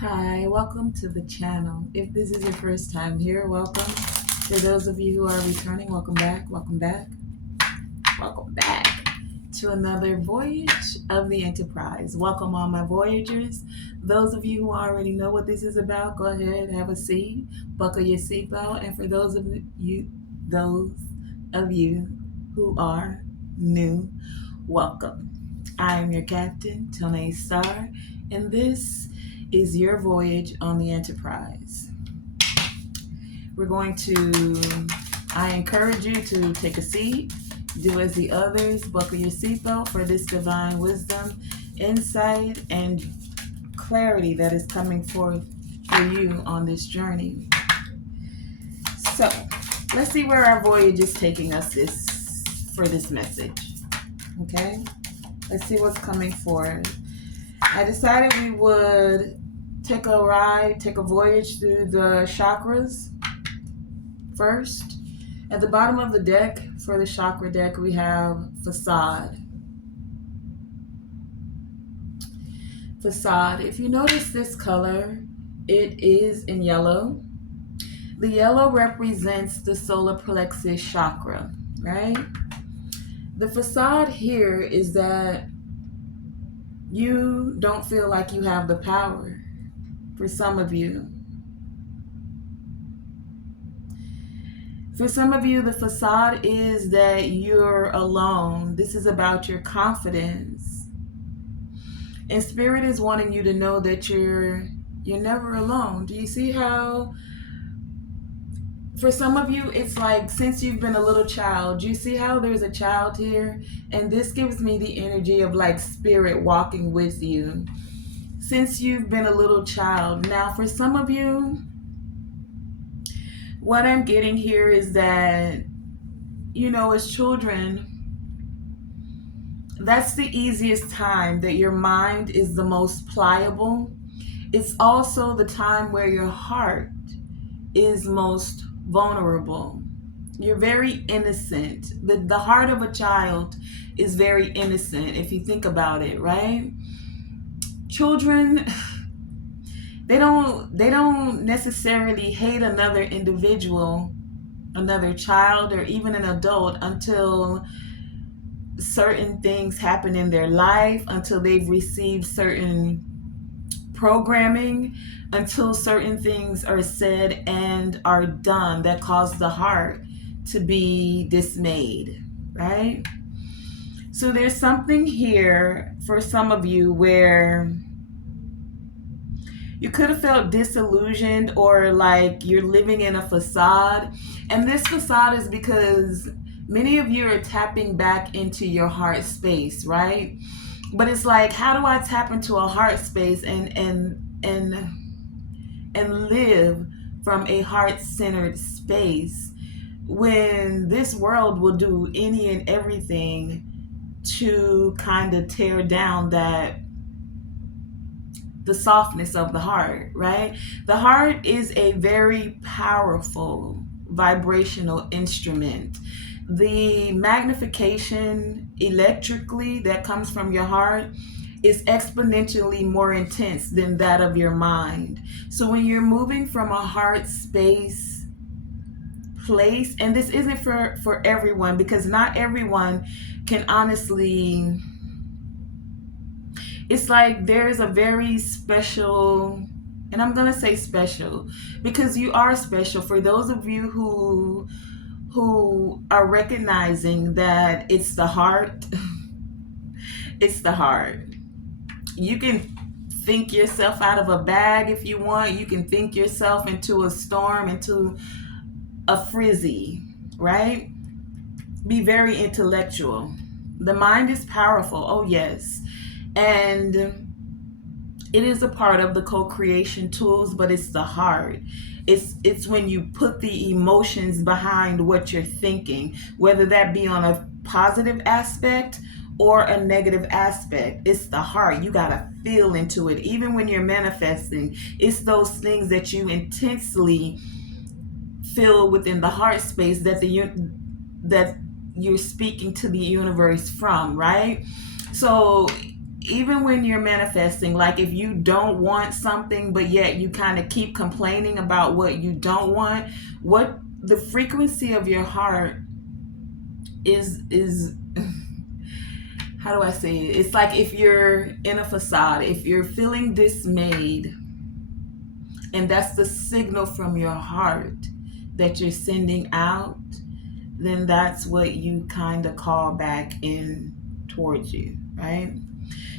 Hi, welcome to the channel. If this is your first time here, welcome. For those of you who are returning, welcome back, welcome back, welcome back to another voyage of the Enterprise. Welcome all my voyagers. Those of you who already know what this is about, go ahead, have a seat, buckle your seatbelt, and for those of you who are new, welcome. I am your captain, Tonae Star, and this is your voyage on the Enterprise. We're going to, I encourage you to take a seat, do as the others, buckle your seatbelt for this divine wisdom, insight, and clarity that is coming forth for you on this journey. So, let's see where our voyage is taking us for this message. Okay? Let's see what's coming forward. I decided we would take a voyage through the chakras first. At the bottom of the deck, for the chakra deck, we have facade. Facade. If you notice this color, it is in yellow. The yellow represents the solar plexus chakra, right? The facade here is that you don't feel like you have the power. For some of you, the facade is that you're alone. This is about your confidence. And Spirit is wanting you to know that you're never alone. Do you see how, for some of you, it's like since you've been a little child, do you see how there's a child here? And this gives me the energy of like Spirit walking with you. Since you've been a little child. Now, for some of you, what I'm getting here is that, as children, that's the easiest time that your mind is the most pliable. It's also the time where your heart is most vulnerable. You're very innocent. The heart of a child is very innocent if you think about it, right? Children, they don't necessarily hate another individual, another child, or even an adult until certain things happen in their life, until they've received certain programming, until certain things are said and are done that cause the heart to be dismayed, right? So there's something here for some of you where you could have felt disillusioned or like you're living in a facade. And this facade is because many of you are tapping back into your heart space, right? But it's like, how do I tap into a heart space and live from a heart-centered space when this world will do any and everything to kind of tear down the softness of the heart, right? The heart is a very powerful vibrational instrument. The magnification electrically that comes from your heart is exponentially more intense than that of your mind. So when you're moving from a heart space place, and this isn't for everyone, because not everyone can honestly, it's like there's a very special, and I'm going to say special because you are special. For those of you who are recognizing that it's the heart, it's the heart. You can think yourself out of a bag if you want. You can think yourself into a storm, into a frizzy, right? Be very intellectual. The mind is powerful. Oh, yes. And it is a part of the co-creation tools, but it's the heart. It's when you put the emotions behind what you're thinking, whether that be on a positive aspect or a negative aspect. It's the heart. You got to feel into it. Even when you're manifesting, it's those things that you intensely feel within the heart space that you're speaking to the universe from, right? So even when you're manifesting, like if you don't want something, but yet you kind of keep complaining about what you don't want, what the frequency of your heart is how do I say it? It's like if you're in a facade, if you're feeling dismayed, and that's the signal from your heart that you're sending out, then that's what you kind of call back in towards you, right?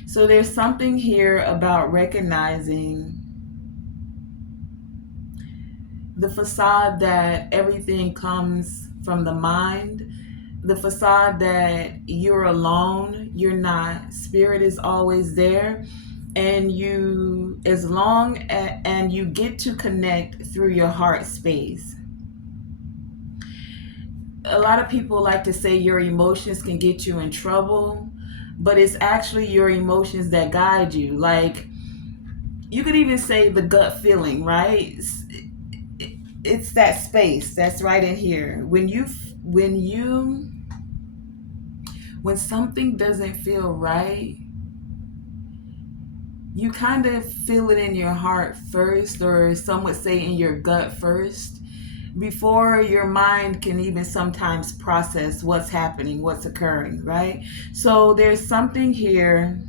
So there's something here about recognizing the facade that everything comes from the mind, the facade that you're alone, you're not. Spirit is always there. And you, as long as, and you get to connect through your heart space. A lot of people like to say your emotions can get you in trouble, but it's actually your emotions that guide you. Like, you could even say the gut feeling, right? It's that space that's right in here. When something doesn't feel right, you kind of feel it in your heart first, or some would say in your gut first, before your mind can even sometimes process what's happening, what's occurring, right? So there's something here,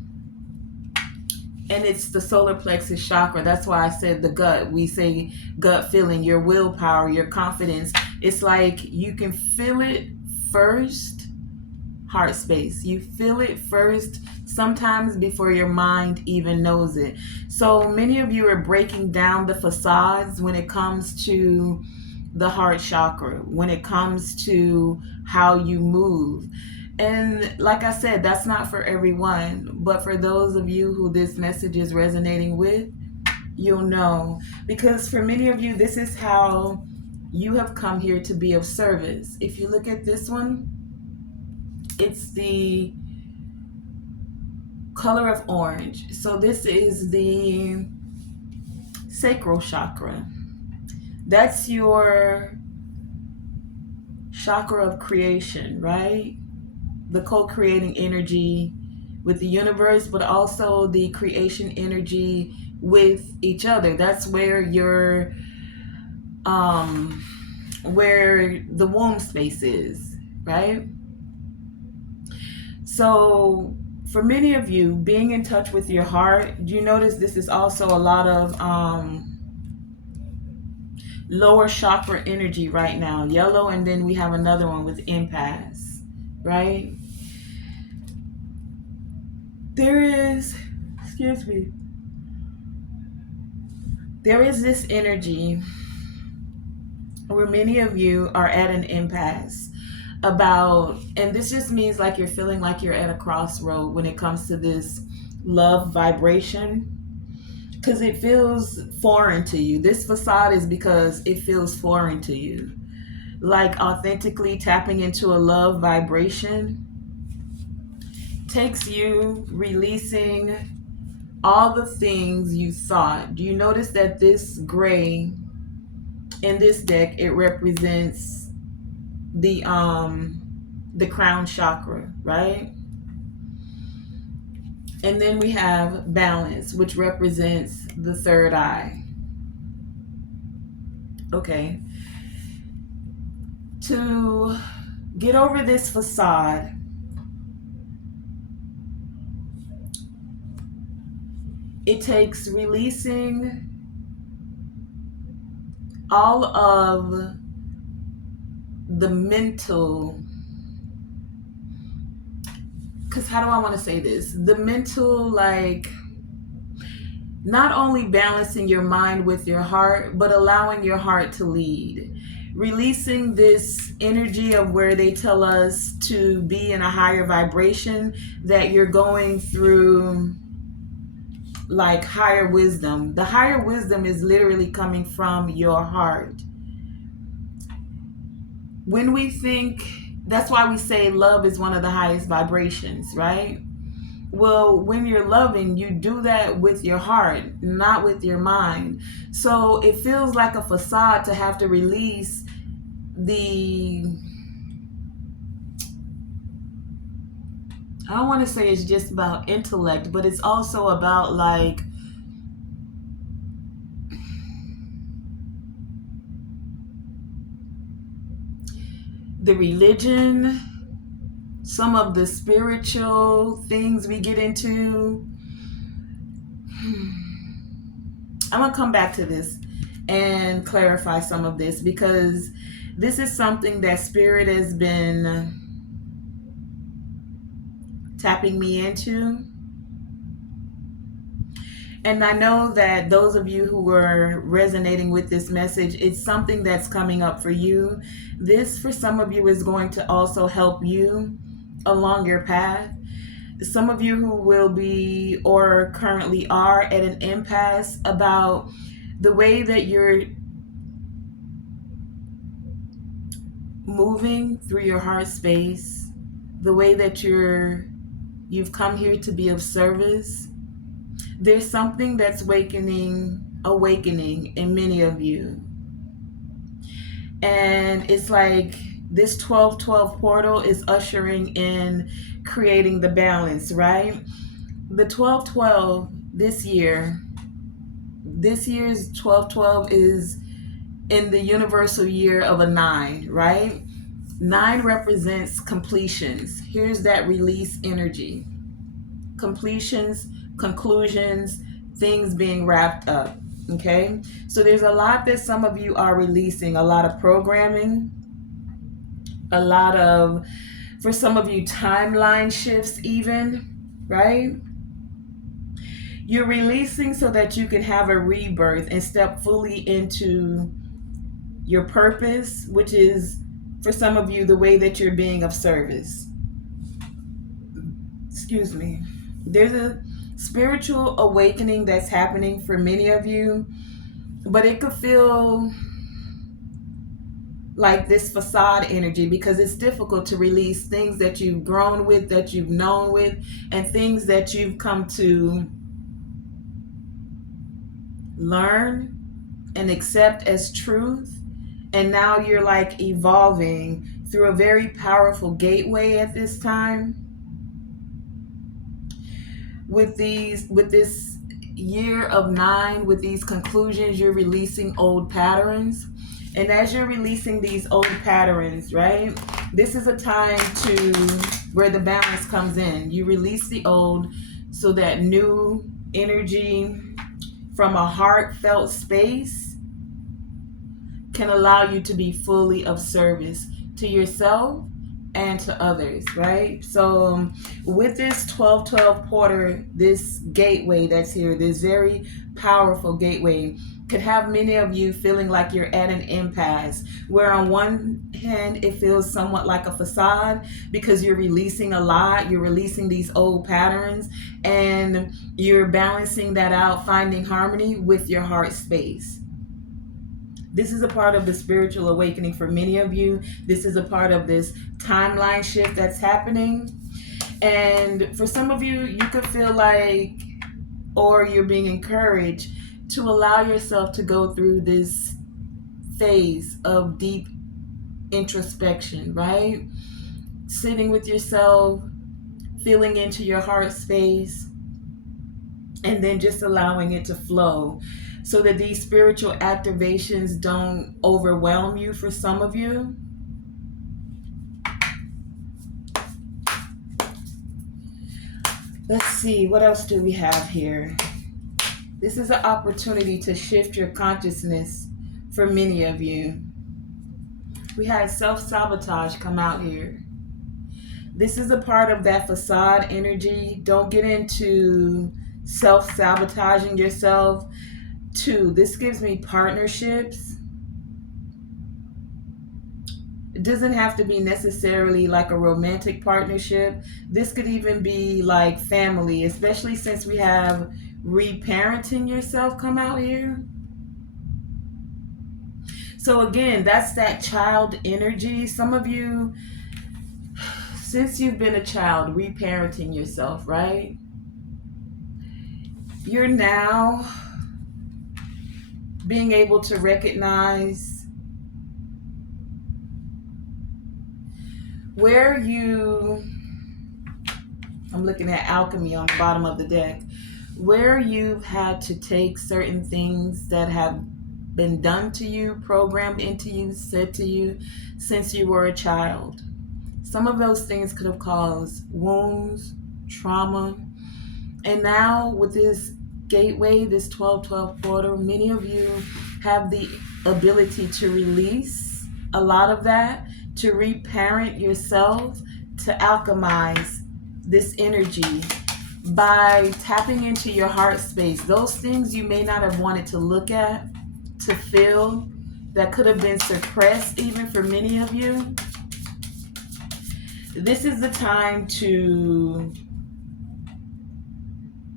and it's the solar plexus chakra. That's why I said the gut. We say gut feeling, your willpower, your confidence. It's like you can feel it first, heart space. You feel it first, sometimes before your mind even knows it. So many of you are breaking down the facades when it comes to the heart chakra, when it comes to how you move. And like I said, that's not for everyone, but for those of you who this message is resonating with, you'll know. Because for many of you, this is how you have come here to be of service. If you look at this one, it's the color of orange. So this is the sacral chakra. That's your chakra of creation, right? The co-creating energy with the universe, but also the creation energy with each other. That's where your where the womb space is, right? So for many of you, being in touch with your heart, you notice this is also a lot of lower chakra energy right now, yellow, and then we have another one with impasse, right? There is, excuse me, there is this energy where many of you are at an impasse about, and this just means like you're feeling like you're at a crossroad when it comes to this love vibration, because it feels foreign to you. This facade is because it feels foreign to you. Like authentically tapping into a love vibration takes you releasing all the things you thought. Do you notice that this gray in this deck, it represents the crown chakra, right? And then we have balance, which represents the third eye. Okay. To get over this facade, it takes releasing all of the mental, because how do I want to say this? The mental, like, not only balancing your mind with your heart, but allowing your heart to lead. Releasing this energy of where they tell us to be in a higher vibration, that you're going through like higher wisdom. The higher wisdom is literally coming from your heart. When we think, that's why we say love is one of the highest vibrations, right? Well, when you're loving, you do that with your heart, not with your mind. So it feels like a facade to have to release the, I don't want to say it's just about intellect, but it's also about like the religion, some of the spiritual things we get into. I'm going to come back to this and clarify some of this, because this is something that Spirit has been tapping me into. And I know that those of you who were resonating with this message, it's something that's coming up for you. This, for some of you, is going to also help you along your path. Some of you who will be or currently are at an impasse about the way that you're moving through your heart space, the way that you've come here to be of service. There's something that's awakening in many of you. And it's like this 12-12 portal is ushering in creating the balance, right? The 12-12 this year's 12-12 is in the universal year of a 9, right? 9 represents completions. Here's that release energy. Completions, conclusions, things being wrapped up. Okay, so there's a lot that some of you are releasing, a lot of programming, a lot of, for some of you, timeline shifts, even, right? You're releasing so that you can have a rebirth and step fully into your purpose, which is, for some of you, the way that you're being of service. Excuse me. There's a spiritual awakening that's happening for many of you, but it could feel like this facade energy, because it's difficult to release things that you've grown with, that you've known with, and things that you've come to learn and accept as truth. And now you're like evolving through a very powerful gateway at this time. With this year of 9, with these conclusions, you're releasing old patterns. And as you're releasing these old patterns, right, this is a time to where the balance comes in. You release the old so that new energy from a heartfelt space can allow you to be fully of service to yourself and to others, right? So with this 12-12 portal, this gateway that's here, this very powerful gateway, could have many of you feeling like you're at an impasse, where on one hand it feels somewhat like a facade because you're releasing a lot, you're releasing these old patterns, and you're balancing that out, finding harmony with your heart space. This is a part of the spiritual awakening for many of you. This is a part of this timeline shift that's happening. And for some of you, you could feel like, or you're being encouraged to allow yourself to go through this phase of deep introspection, right? Sitting with yourself, feeling into your heart space, and then just allowing it to flow, so that these spiritual activations don't overwhelm you for some of you. Let's see, what else do we have here? This is an opportunity to shift your consciousness for many of you. We had self-sabotage come out here. This is a part of that facade energy. Don't get into self-sabotaging yourself. 2, this gives me partnerships. It doesn't have to be necessarily like a romantic partnership. This could even be like family, especially since we have reparenting yourself come out here. So again, that's that child energy. Some of you, since you've been a child, reparenting yourself, right? You're now being able to recognize where you I'm looking at alchemy on the bottom of the deck, where you've had to take certain things that have been done to you, programmed into you, said to you since you were a child. Some of those things could have caused wounds, trauma, and now with this gateway, this 12-12 portal, many of you have the ability to release a lot of that, to reparent yourself, to alchemize this energy by tapping into your heart space. Those things you may not have wanted to look at, to feel, that could have been suppressed even for many of you. This is the time to,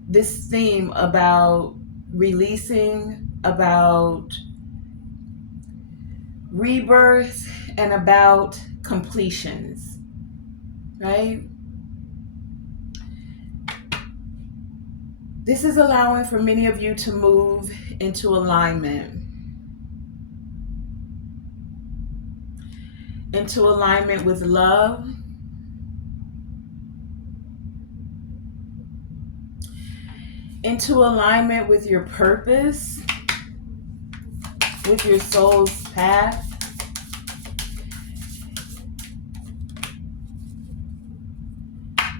this theme about releasing, about rebirth, and about completions, right? This is allowing for many of you to move into alignment. Into alignment with love, into alignment with your purpose, with your soul's path.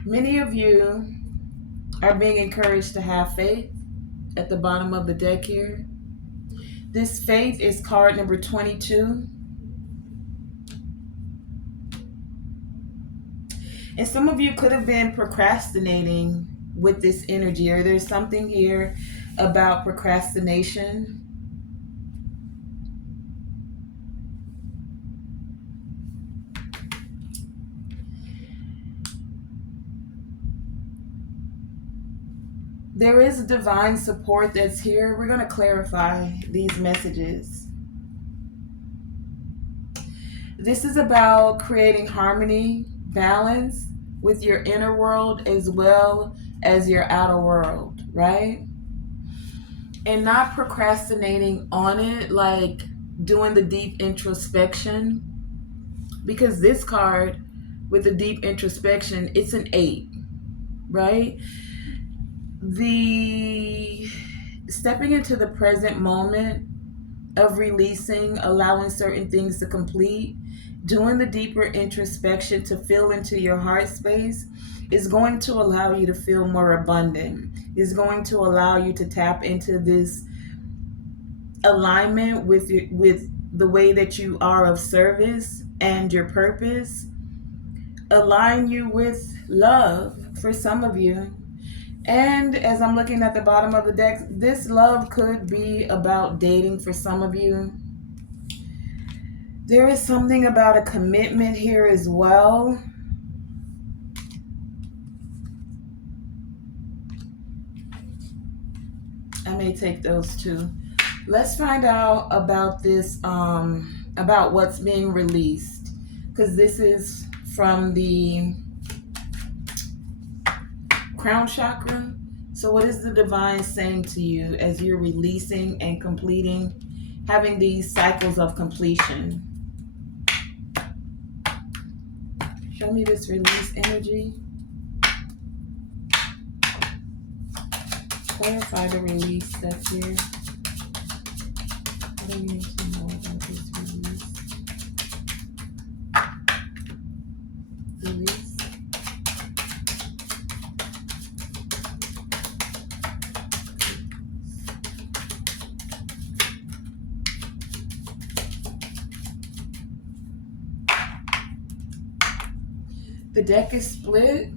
Many of you are being encouraged to have faith at the bottom of the deck here. This faith is card number 22. And some of you could have been procrastinating with this energy, or there's something here about procrastination. There is divine support that's here. We're going to clarify these messages. This is about creating harmony, balance with your inner world as well as your outer world, right? And not procrastinating on it, like doing the deep introspection. Because this card with the deep introspection, it's an 8, right? The stepping into the present moment of releasing, allowing certain things to complete, doing the deeper introspection to feel into your heart space is going to allow you to feel more abundant. Is going to allow you to tap into this alignment with the way that you are of service and your purpose. Align you with love for some of you. And as I'm looking at the bottom of the deck, this love could be about dating for some of you. There is something about a commitment here as well. I may take those two. Let's find out about this, about what's being released. Because this is from the crown chakra. So what is the divine saying to you as you're releasing and completing, having these cycles of completion? Show me this release energy. Clarify the release that's here. What do you need to know about this release? Release. The deck is split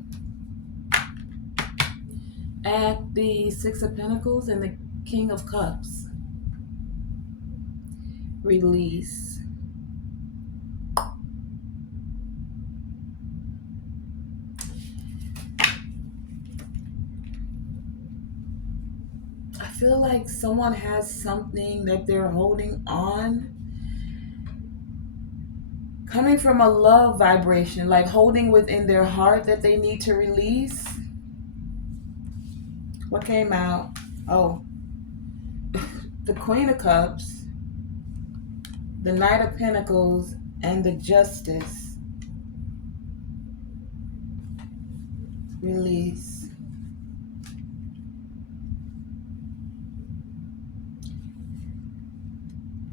at the 6 of Pentacles and the King of Cups. Release. I feel like someone has something that they're holding on, coming from a love vibration, like holding within their heart that they need to release. What came out? Oh, the Queen of Cups, the Knight of Pentacles, and the Justice. release.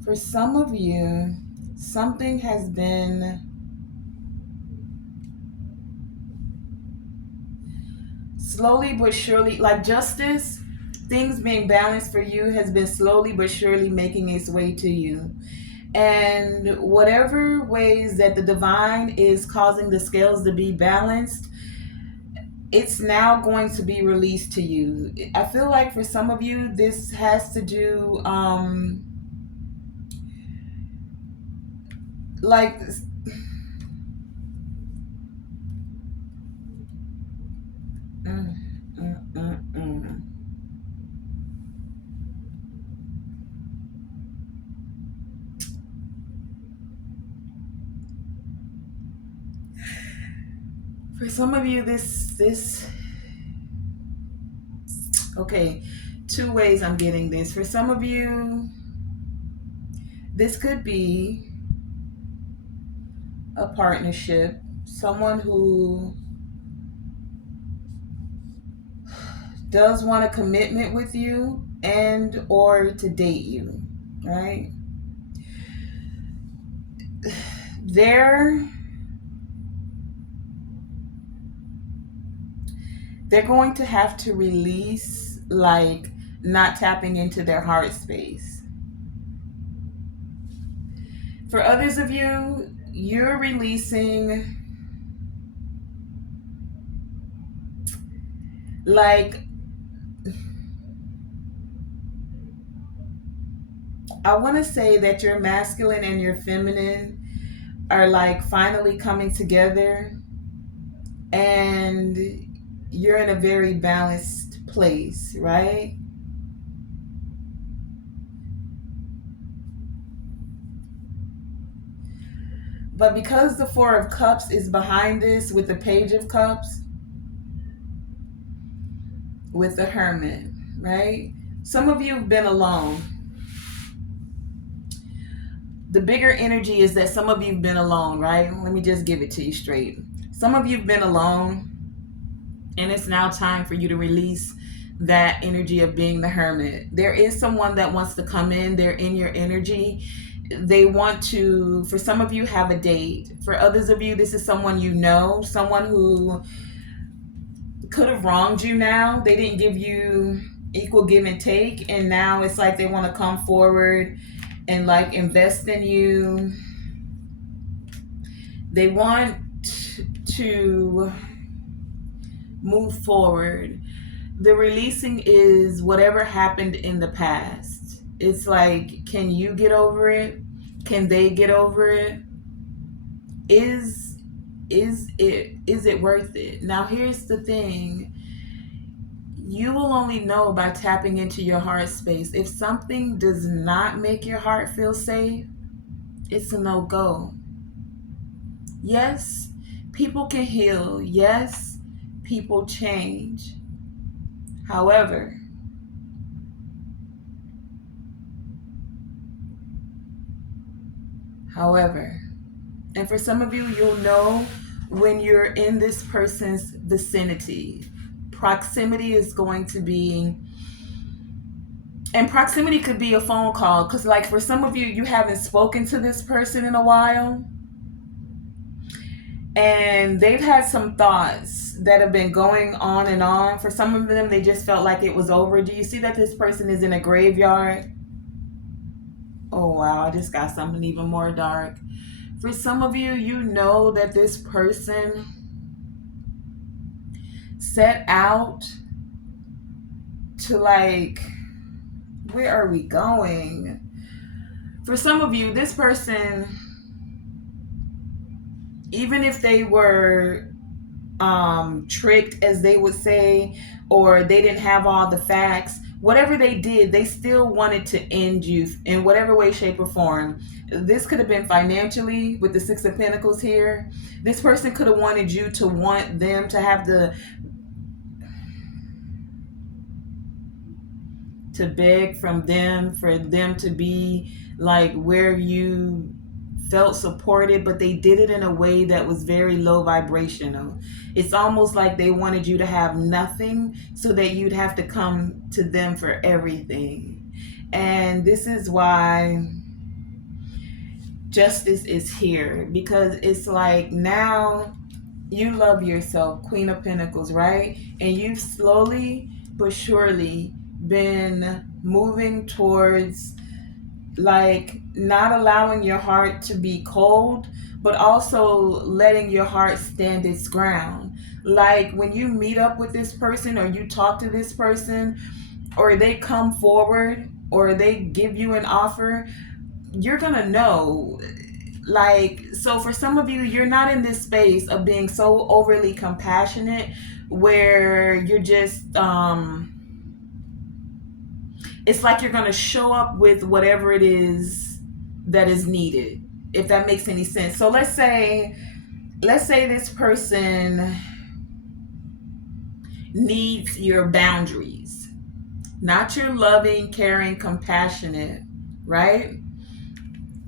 For some of you, something has been slowly but surely, like justice, things being balanced for you has been slowly but surely making its way to you. And whatever ways that the divine is causing the scales to be balanced, it's now going to be released to you. I feel like for some of you, this has to do, like, mm, mm, mm, mm. For some of you, this, okay, two ways I'm getting this. For some of you, this could be a partnership, someone who does want a commitment with you and or to date you, right? They're they're going to have to release, like, not tapping into their heart space. For others of you, you're releasing, like, I want to say that your masculine and your feminine are like finally coming together, and you're in a very balanced place, right? But because the Four of Cups is behind this with the Page of Cups, with the Hermit, right? Some of you have been alone. The bigger energy is that some of you have been alone, right? Let me just give it to you straight. Some of you have been alone, and it's now time for you to release that energy of being the hermit. There is someone that wants to come in, they're in your energy. They want to, for some of you, have a date. For others of you, this is someone you know, someone who could have wronged you now. They didn't give you equal give and take, and now it's like they want to come forward and like invest in you. They want to move forward. The releasing is whatever happened in the past. It's like, can you get over it? Can they get over it? Is is it worth it? Now here's the thing. You will only know by tapping into your heart space. If something does not make your heart feel safe, it's a no-go. Yes, people can heal. Yes, people change. However, however, and for some of you, you'll know when you're in this person's vicinity. Proximity is going to be, and proximity could be a phone call, because like for some of you, you haven't spoken to this person in a while, and they've had some thoughts that have been going on and on. For some of them, they just felt like it was over. Do you see that this person is in a graveyard? Oh wow, I just got something even more dark. For some of you, you know that this person set out to, like, where are we going? For some of you, this person, even if they were tricked, as they would say, or they didn't have all the facts, whatever they did, they still wanted to end you in whatever way, shape, or form. This could have been financially with the Six of Pentacles here. This person could have wanted you to want them to have to beg from them, for them to be like where you felt supported, but they did it in a way that was very low vibrational. It's almost like they wanted you to have nothing so that you'd have to come to them for everything. And this is why justice is here, because it's like now you love yourself, Queen of Pentacles, right? And you've slowly but surely been moving towards like not allowing your heart to be cold, but also letting your heart stand its ground. Like when you meet up with this person or you talk to this person or they come forward or they give you an offer, you're gonna know. Like, so for some of you, you're not in this space of being so overly compassionate where you're just it's like you're going to show up with whatever it is that is needed, if that makes any sense. So let's say this person needs your boundaries, not your loving, caring, compassionate, right?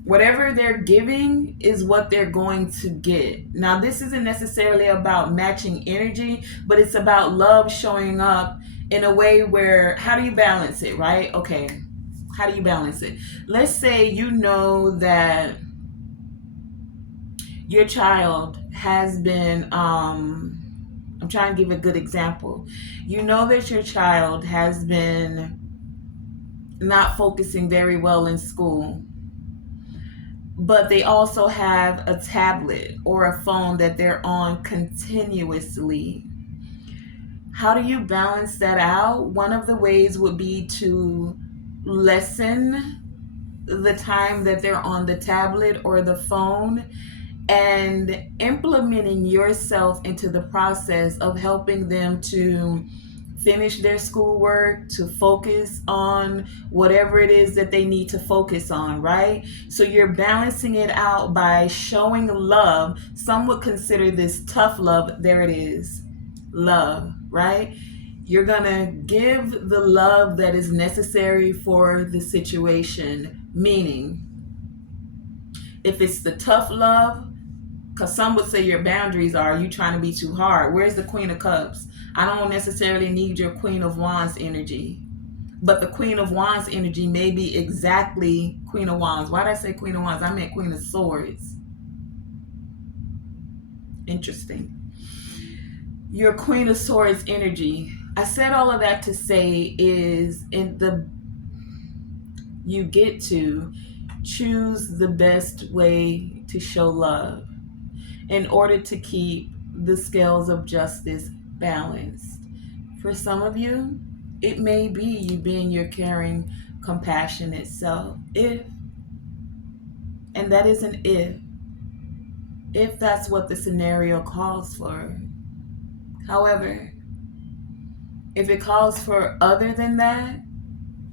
Whatever they're giving is what they're going to get. Now, this isn't necessarily about matching energy, but it's about love showing up in a way where, how do you balance it, right? Okay, how do you balance it? Let's say you know that your child has been, I'm trying to give a good example. You know that your child has been not focusing very well in school, but they also have a tablet or a phone that they're on continuously. How do you balance that out? One of the ways would be to lessen the time that they're on the tablet or the phone and implementing yourself into the process of helping them to finish their schoolwork, to focus on whatever it is that they need to focus on, right? So you're balancing it out by showing love. Some would consider this tough love. There it is. Love, right? You're going to give the love that is necessary for the situation, meaning if it's the tough love, because some would say your boundaries are you trying to be too hard. Where's the Queen of Cups? I don't necessarily need your Queen of Wands energy. But the Queen of Wands energy may be exactly Queen of Wands. Why did I say Queen of Wands? I meant Queen of Swords. Interesting. Your Queen of Swords energy. I said all of that to say is you get to choose the best way to show love in order to keep the scales of justice balanced. For some of you, it may be you being your caring, compassionate self. And that is an if that's what the scenario calls for. However, if it calls for other than that,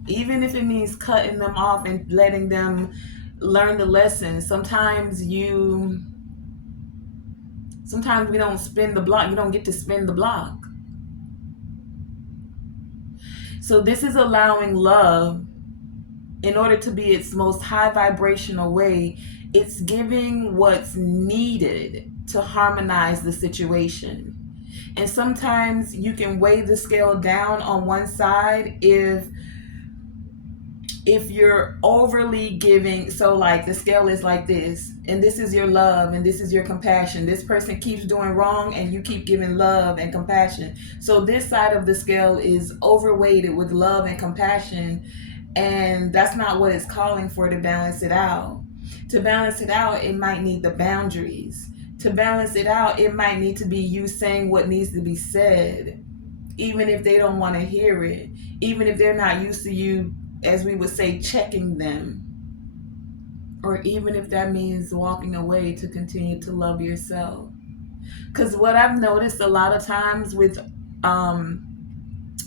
even if it means cutting them off and letting them learn the lesson, sometimes we don't spin the block. You don't get to spin the block. So this is allowing love in order to be its most high vibrational way. It's giving what's needed to harmonize the situation. And sometimes you can weigh the scale down on one side if you're overly giving. So like the scale is like this, and this is your love and this is your compassion. This person keeps doing wrong and you keep giving love and compassion. So this side of the scale is overweighted with love and compassion, and that's not what it's calling for to balance it out. To balance it out, it might need the boundaries. To balance it out, it might need to be you saying what needs to be said, even if they don't want to hear it, even if they're not used to you, as we would say, checking them, or even if that means walking away to continue to love yourself. Because what I've noticed a lot of times with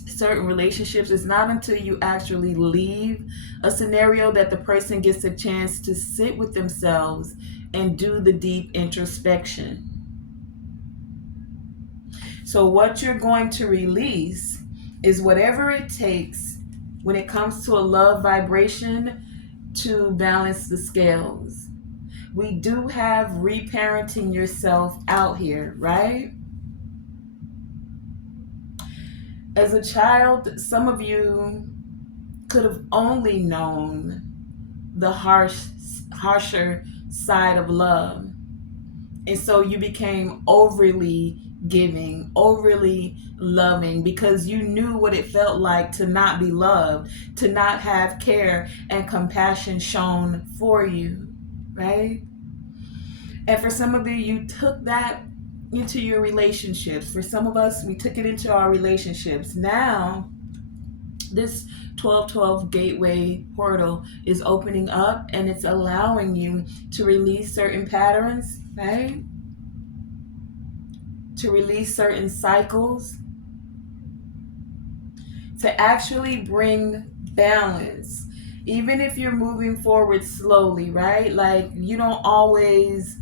certain relationships, it's not until you actually leave a scenario that the person gets a chance to sit with themselves and do the deep introspection. So what you're going to release is whatever it takes when it comes to a love vibration to balance the scales. we do have reparenting yourself out here, right? As a child, some of you could have only known the harsher side of love. And so you became overly giving, overly loving, because you knew what it felt like to not be loved, to not have care and compassion shown for you, right? And for some of you, you took that into your relationships. For some of us, we took it into our relationships. Now, this 1212 gateway portal is opening up, and it's allowing you to release certain patterns, right? To release certain cycles, to actually bring balance. Even if you're moving forward slowly, right? Like, you don't always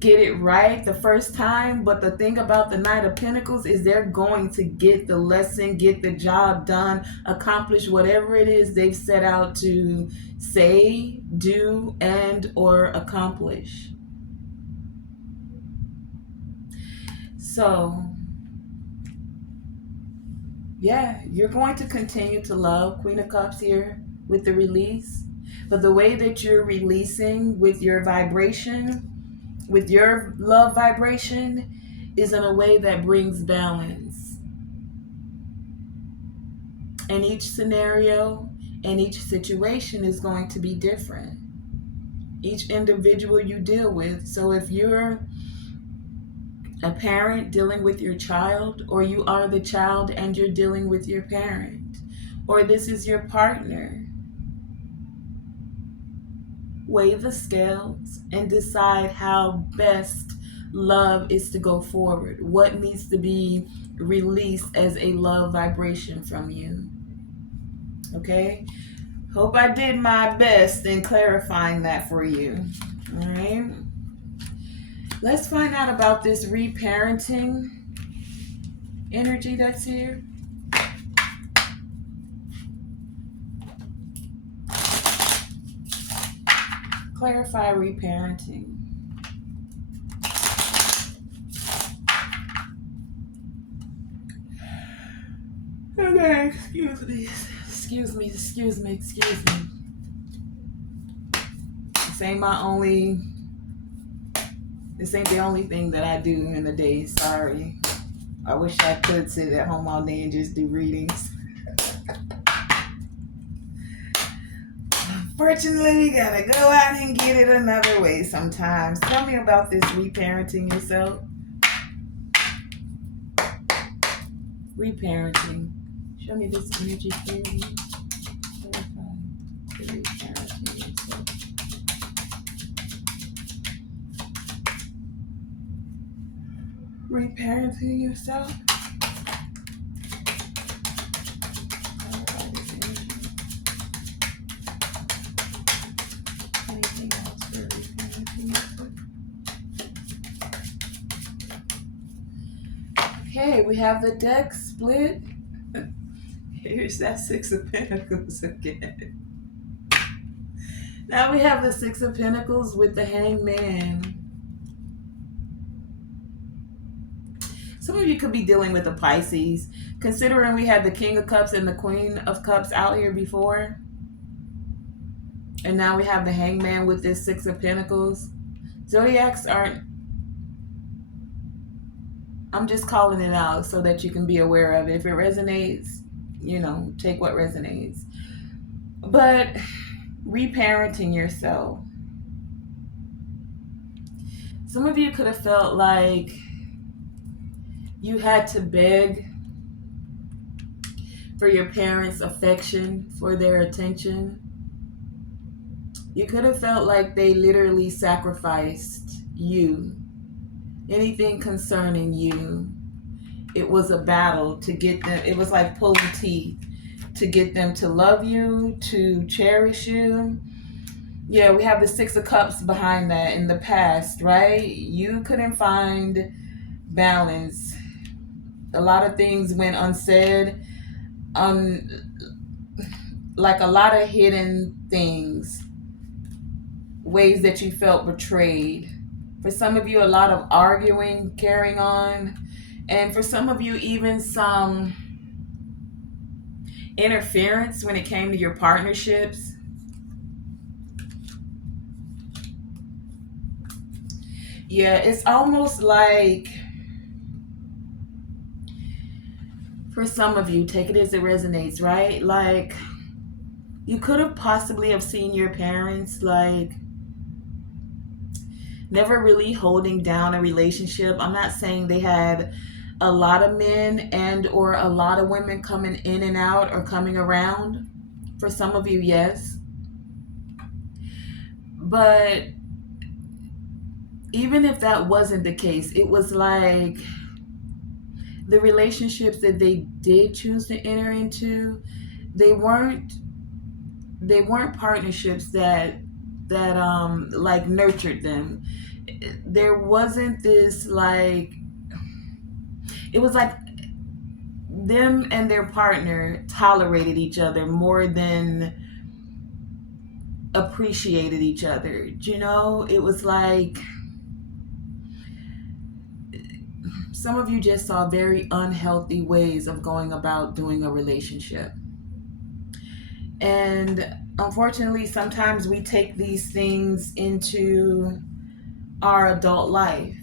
get it right the first time, but the thing about the Knight of Pentacles is they're going to get the lesson, get the job done, accomplish whatever it is they've set out to say, do, and or accomplish. So yeah, you're going to continue to love. Queen of Cups here with the release. But the way that you're releasing with your vibration, with your love vibration, is in a way that brings balance. And each scenario and each situation is going to be different. Each individual you deal with. So if you're a parent dealing with your child, or you are the child and you're dealing with your parent, or this is your partner, weigh the scales and decide how best love is to go forward. What needs to be released as a love vibration from you. Okay? Hope I did my best in clarifying that for you. All right? Let's find out about this reparenting energy that's here. Clarify reparenting. Okay, excuse me. This ain't the only thing that I do in the day. Sorry. I wish I could sit at home all day and just do readings. Fortunately, we gotta go out and get it another way sometimes. Tell me about this reparenting yourself. Reparenting. Show me this energy clearly. Reparenting yourself. Reparenting yourself. Okay, we have the deck split. Here's that Six of Pentacles again. Now we have the Six of Pentacles with the Hangman. Some of you could be dealing with a Pisces, considering we had the King of Cups and the Queen of Cups out here before. And now we have the Hangman with this Six of Pentacles. Zodiacs aren't... I'm just calling it out so that you can be aware of it. If it resonates, you know, take what resonates. But reparenting yourself. Some of you could have felt like you had to beg for your parents' affection, for their attention. You could have felt like they literally sacrificed you. Anything concerning you. It was a battle to get them. It was like pulling teeth to get them to love you, to cherish you. Yeah, we have the Six of Cups behind that in the past, right? You couldn't find balance. A lot of things went unsaid. Like a lot of hidden things ways that you felt betrayed. For some of you, a lot of arguing, carrying on. And for some of you, even some interference when it came to your partnerships. Yeah, it's almost like, for some of you, take it as it resonates, right? Like, you could have possibly have seen your parents like never really holding down a relationship. I'm not saying they had a lot of men and or a lot of women coming in and out or coming around. For some of you, yes. But even if that wasn't the case, it was like the relationships that they did choose to enter into, they weren't partnerships that like nurtured them. There wasn't this like, it was like them and their partner tolerated each other more than appreciated each other. You know, it was like some of you just saw very unhealthy ways of going about doing a relationship. And unfortunately, sometimes we take these things into our adult life.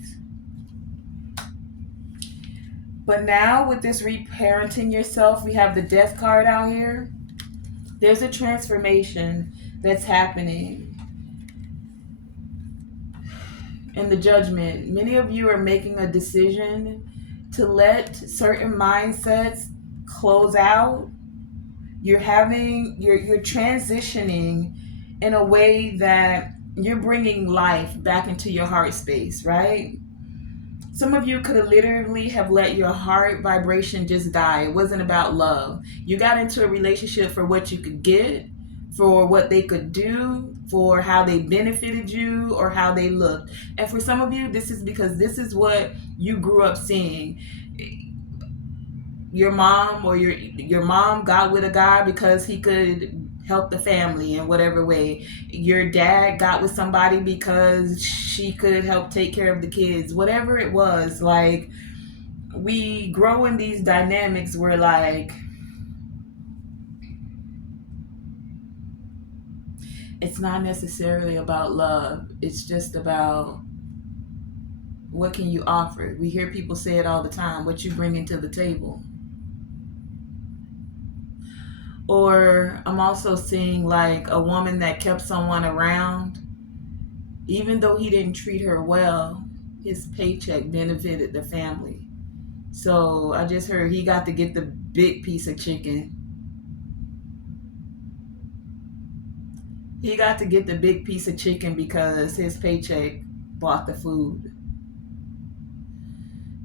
But now, with this reparenting yourself, we have the death card out here. There's a transformation that's happening. And the judgment. Many of you are making a decision to let certain mindsets close out. You're transitioning in a way that you're bringing life back into your heart space, right? Some of you could have literally have let your heart vibration just die. It wasn't about love. You got into a relationship for what you could get, for what they could do, for how they benefited you or how they looked. And for some of you, this is because this is what you grew up seeing. Your mom or your mom got with a guy because he could help the family in whatever way. Your dad got with somebody because she could help take care of the kids. Whatever it was, like, we grow in these dynamics where like it's not necessarily about love. It's just about what can you offer. We hear people say it all the time, what you bring into the table. Or I'm also seeing like a woman that kept someone around, even though he didn't treat her well, his paycheck benefited the family. So I just heard he got to get the big piece of chicken. He got to get the big piece of chicken because his paycheck bought the food.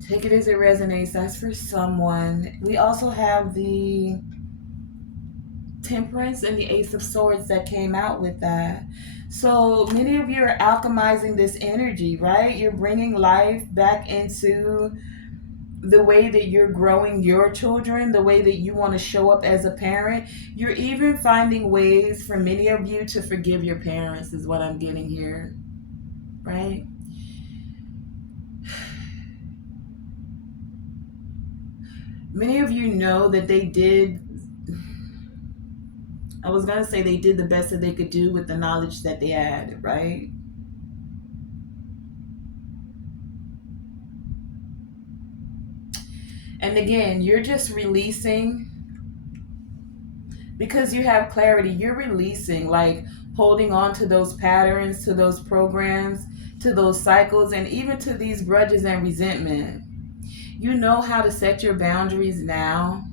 Take it as it resonates. That's for someone. We also have the Temperance and the Ace of Swords that came out with that. So many of you are alchemizing this energy, right? You're bringing life back into the way that you're growing your children, the way that you want to show up as a parent. You're even finding ways for many of you to forgive your parents, is what I'm getting here, right? Many of you know that they did, I was going to say they did the best that they could do with the knowledge that they had, right? And again, you're just releasing because you have clarity. You're releasing, like holding on to those patterns, to those programs, to those cycles, and even to these grudges and resentment. You know how to set your boundaries now.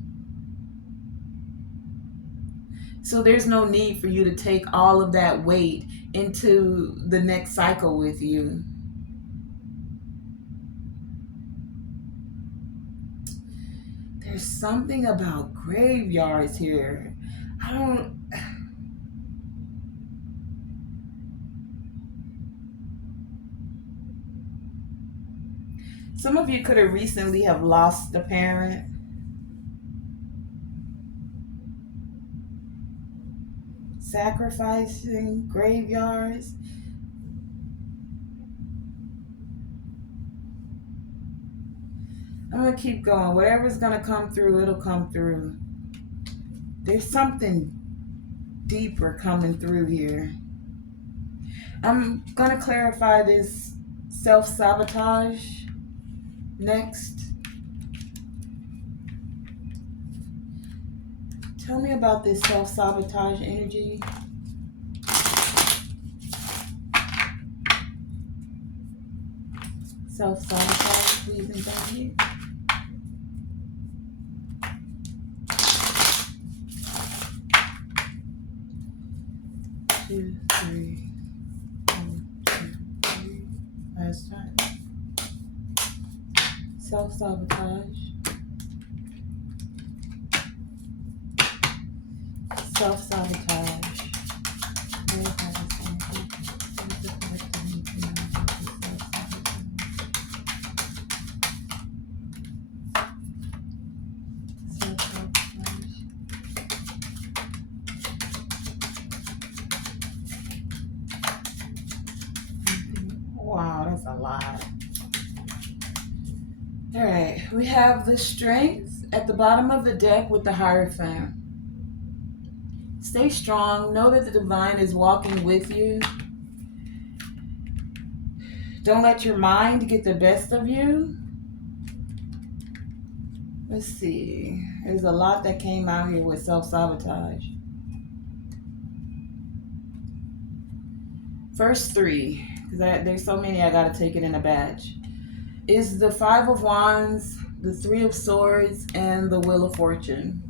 So there's no need for you to take all of that weight into the next cycle with you. There's something about graveyards here. I don't. Some of you could have recently have lost a parent. Sacrificing graveyards. I'm going to keep going. Whatever's going to come through, it'll come through. There's something deeper coming through here. I'm going to clarify this self-sabotage next. Tell me about this self-sabotage energy. Self-sabotage, please and thank you. Two, three, 1, 2, 3. Last time. Self-sabotage. Self-sabotage. Wow, that's a lot. All right, we have the Strength at the bottom of the deck with the Hierophant. Stay strong. Know that the divine is walking with you. Don't let your mind get the best of you. Let's see. There's a lot that came out here with self-sabotage. First three, because there's so many I got to take it in a batch, is the Five of Wands, the Three of Swords, and the Wheel of Fortune.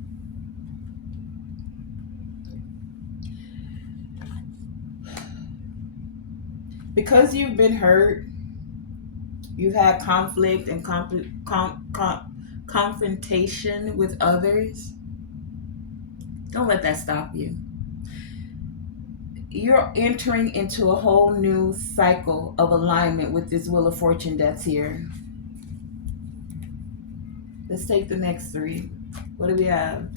Because you've been hurt, you've had conflict and confrontation with others. Don't let that stop you. You're entering into a whole new cycle of alignment with this Wheel of Fortune that's here. Let's take the next three. What do we have?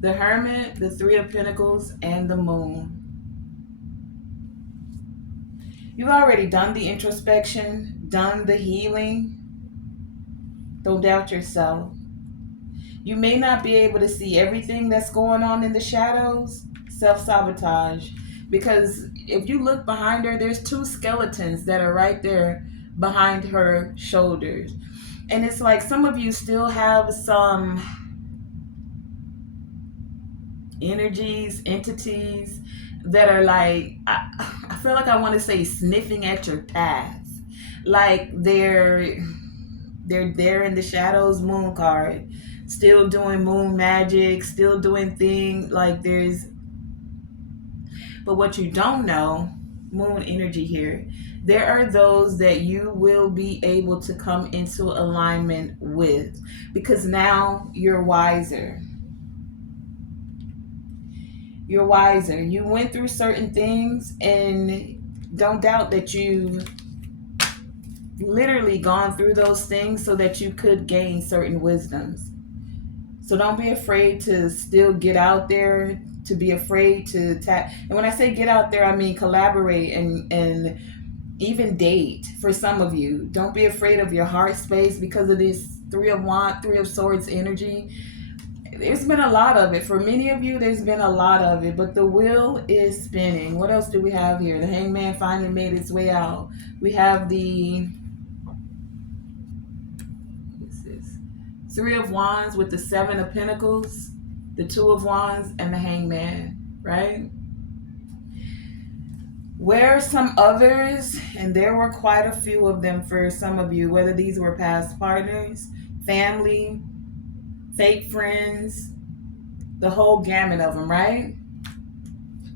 The Hermit, the Three of Pentacles, and the Moon. You've already done the introspection, done the healing. Don't doubt yourself. You may not be able to see everything that's going on in the shadows. Self-sabotage. Because if you look behind her, there's two skeletons that are right there behind her shoulders. And it's like some of you still have some energies, entities that are like, I feel like I want to say sniffing at your path. Like they're there in the shadows, Moon card. Still doing moon magic, still doing things like there's. But what you don't know, Moon energy here, there are those that you will be able to come into alignment with because now you're wiser. You're wiser. You went through certain things and don't doubt that you've literally gone through those things so that you could gain certain wisdoms. So don't be afraid to still get out there, to be afraid to tap. And when I say get out there, I mean collaborate and even date for some of you. Don't be afraid of your heart space because of this Three of Wands, Three of Swords energy. There's been a lot of it. For many of you, there's been a lot of it, but the wheel is spinning. What else do we have here? The Hangman finally made its way out. We have the Three of Wands with the Seven of Pentacles, the Two of Wands, and the Hangman, right? Where some others, and there were quite a few of them for some of you, whether these were past partners, family, fake friends, the whole gamut of them, right?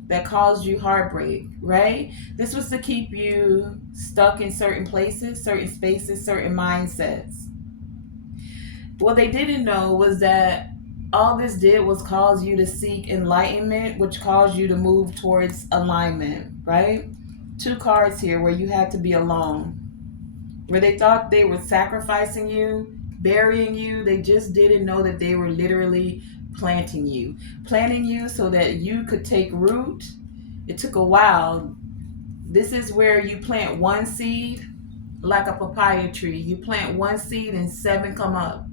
That caused you heartbreak, right? This was to keep you stuck in certain places, certain spaces, certain mindsets. What they didn't know was that all this did was cause you to seek enlightenment, which caused you to move towards alignment, right? Two cards here where you had to be alone. Where they thought they were sacrificing you, burying you. They just didn't know that they were literally planting you. Planting you so that you could take root. It took a while. This is where you plant one seed like a papaya tree. You plant one seed and seven come up.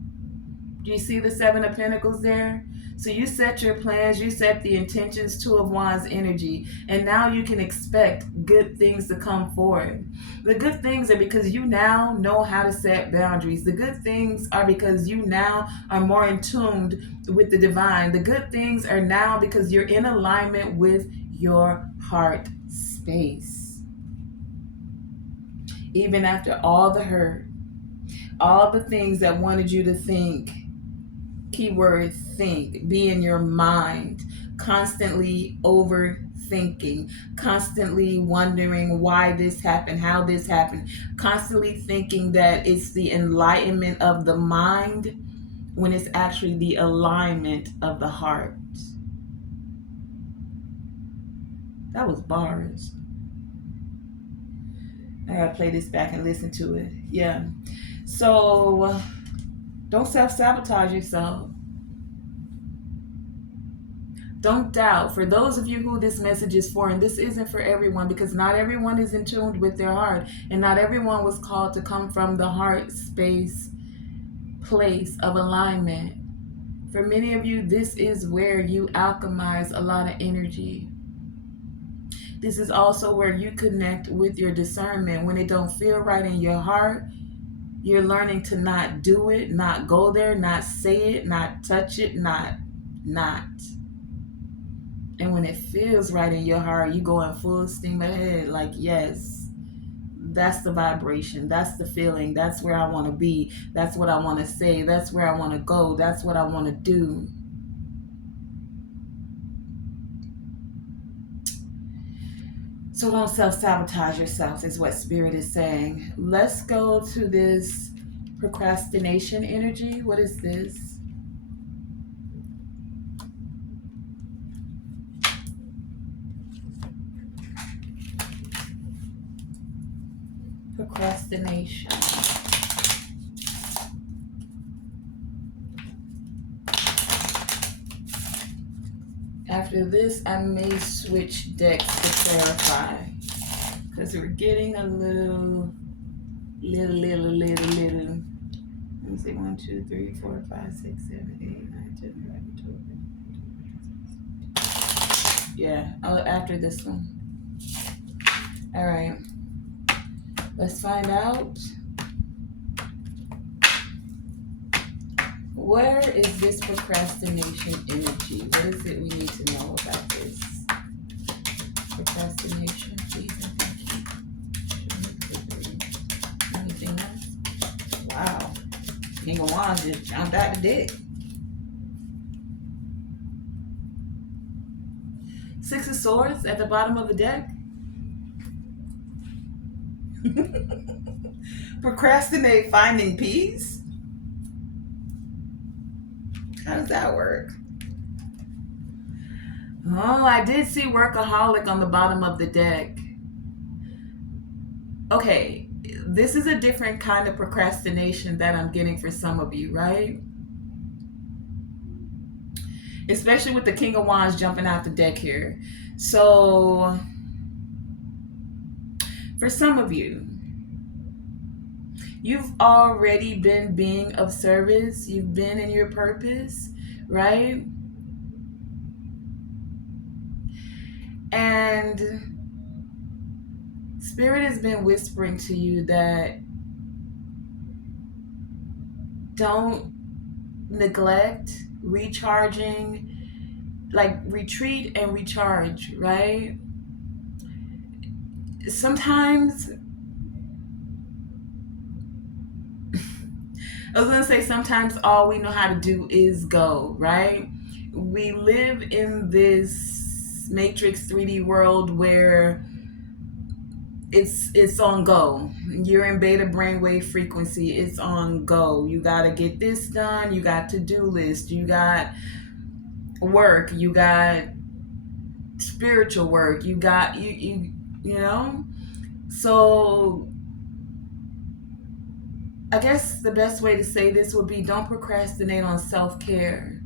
Do you see the Seven of Pentacles there? So you set your plans, you set the intentions, Two of Wands energy, and now you can expect good things to come forward. The good things are because you now know how to set boundaries. The good things are because you now are more in tuned with the divine. The good things are now because you're in alignment with your heart space. Even after all the hurt, all the things that wanted you to think, keyword think, be in your mind, constantly overthinking, constantly wondering why this happened, how this happened, constantly thinking that it's the enlightenment of the mind when it's actually the alignment of the heart. That was bars. I gotta play this back and listen to it. Yeah. So don't self-sabotage yourself. Don't doubt. For those of you who this message is for, and this isn't for everyone, because not everyone is in tune with their heart, and not everyone was called to come from the heart space place of alignment. For many of you, this is where you alchemize a lot of energy. This is also where you connect with your discernment. When it don't feel right in your heart, you're learning to not do it, not go there, not say it, not touch it, not. And when it feels right in your heart, you go in full steam ahead. Like, yes, that's the vibration. That's the feeling. That's where I want to be. That's what I want to say. That's where I want to go. That's what I want to do. So don't self-sabotage yourself is what Spirit is saying. Let's go to this procrastination energy. What is this? Procrastination. After this, I may switch decks to clarify, because we're getting a little. Let me see, 1, 2, 3, 4, 5, 6, 7, 8, 9, 10, 11, 12. Yeah, after this one. All right. Let's find out. Where is this procrastination energy? What is it we need to know about this? Procrastination, please and thank you. Anything else? Wow. King of Wands just jumped out the dick. Six of Swords at the bottom of the deck. Procrastinate finding peace. How does that work? Oh, I did see workaholic on the bottom of the deck. Okay, this is a different kind of procrastination that I'm getting for some of you, right? Especially with the King of Wands jumping out the deck here. So, for some of you, you've already been being of service. You've been in your purpose, right? And Spirit has been whispering to you that don't neglect recharging, like retreat and recharge, right? Sometimes, I was going to say sometimes all we know how to do is go, right? We live in this Matrix 3D world where it's on go. You're in beta brainwave frequency. It's on go. You got to get this done. You got to-do list. You got work. You got spiritual work. You got you know. So I guess the best way to say this would be don't procrastinate on self-care.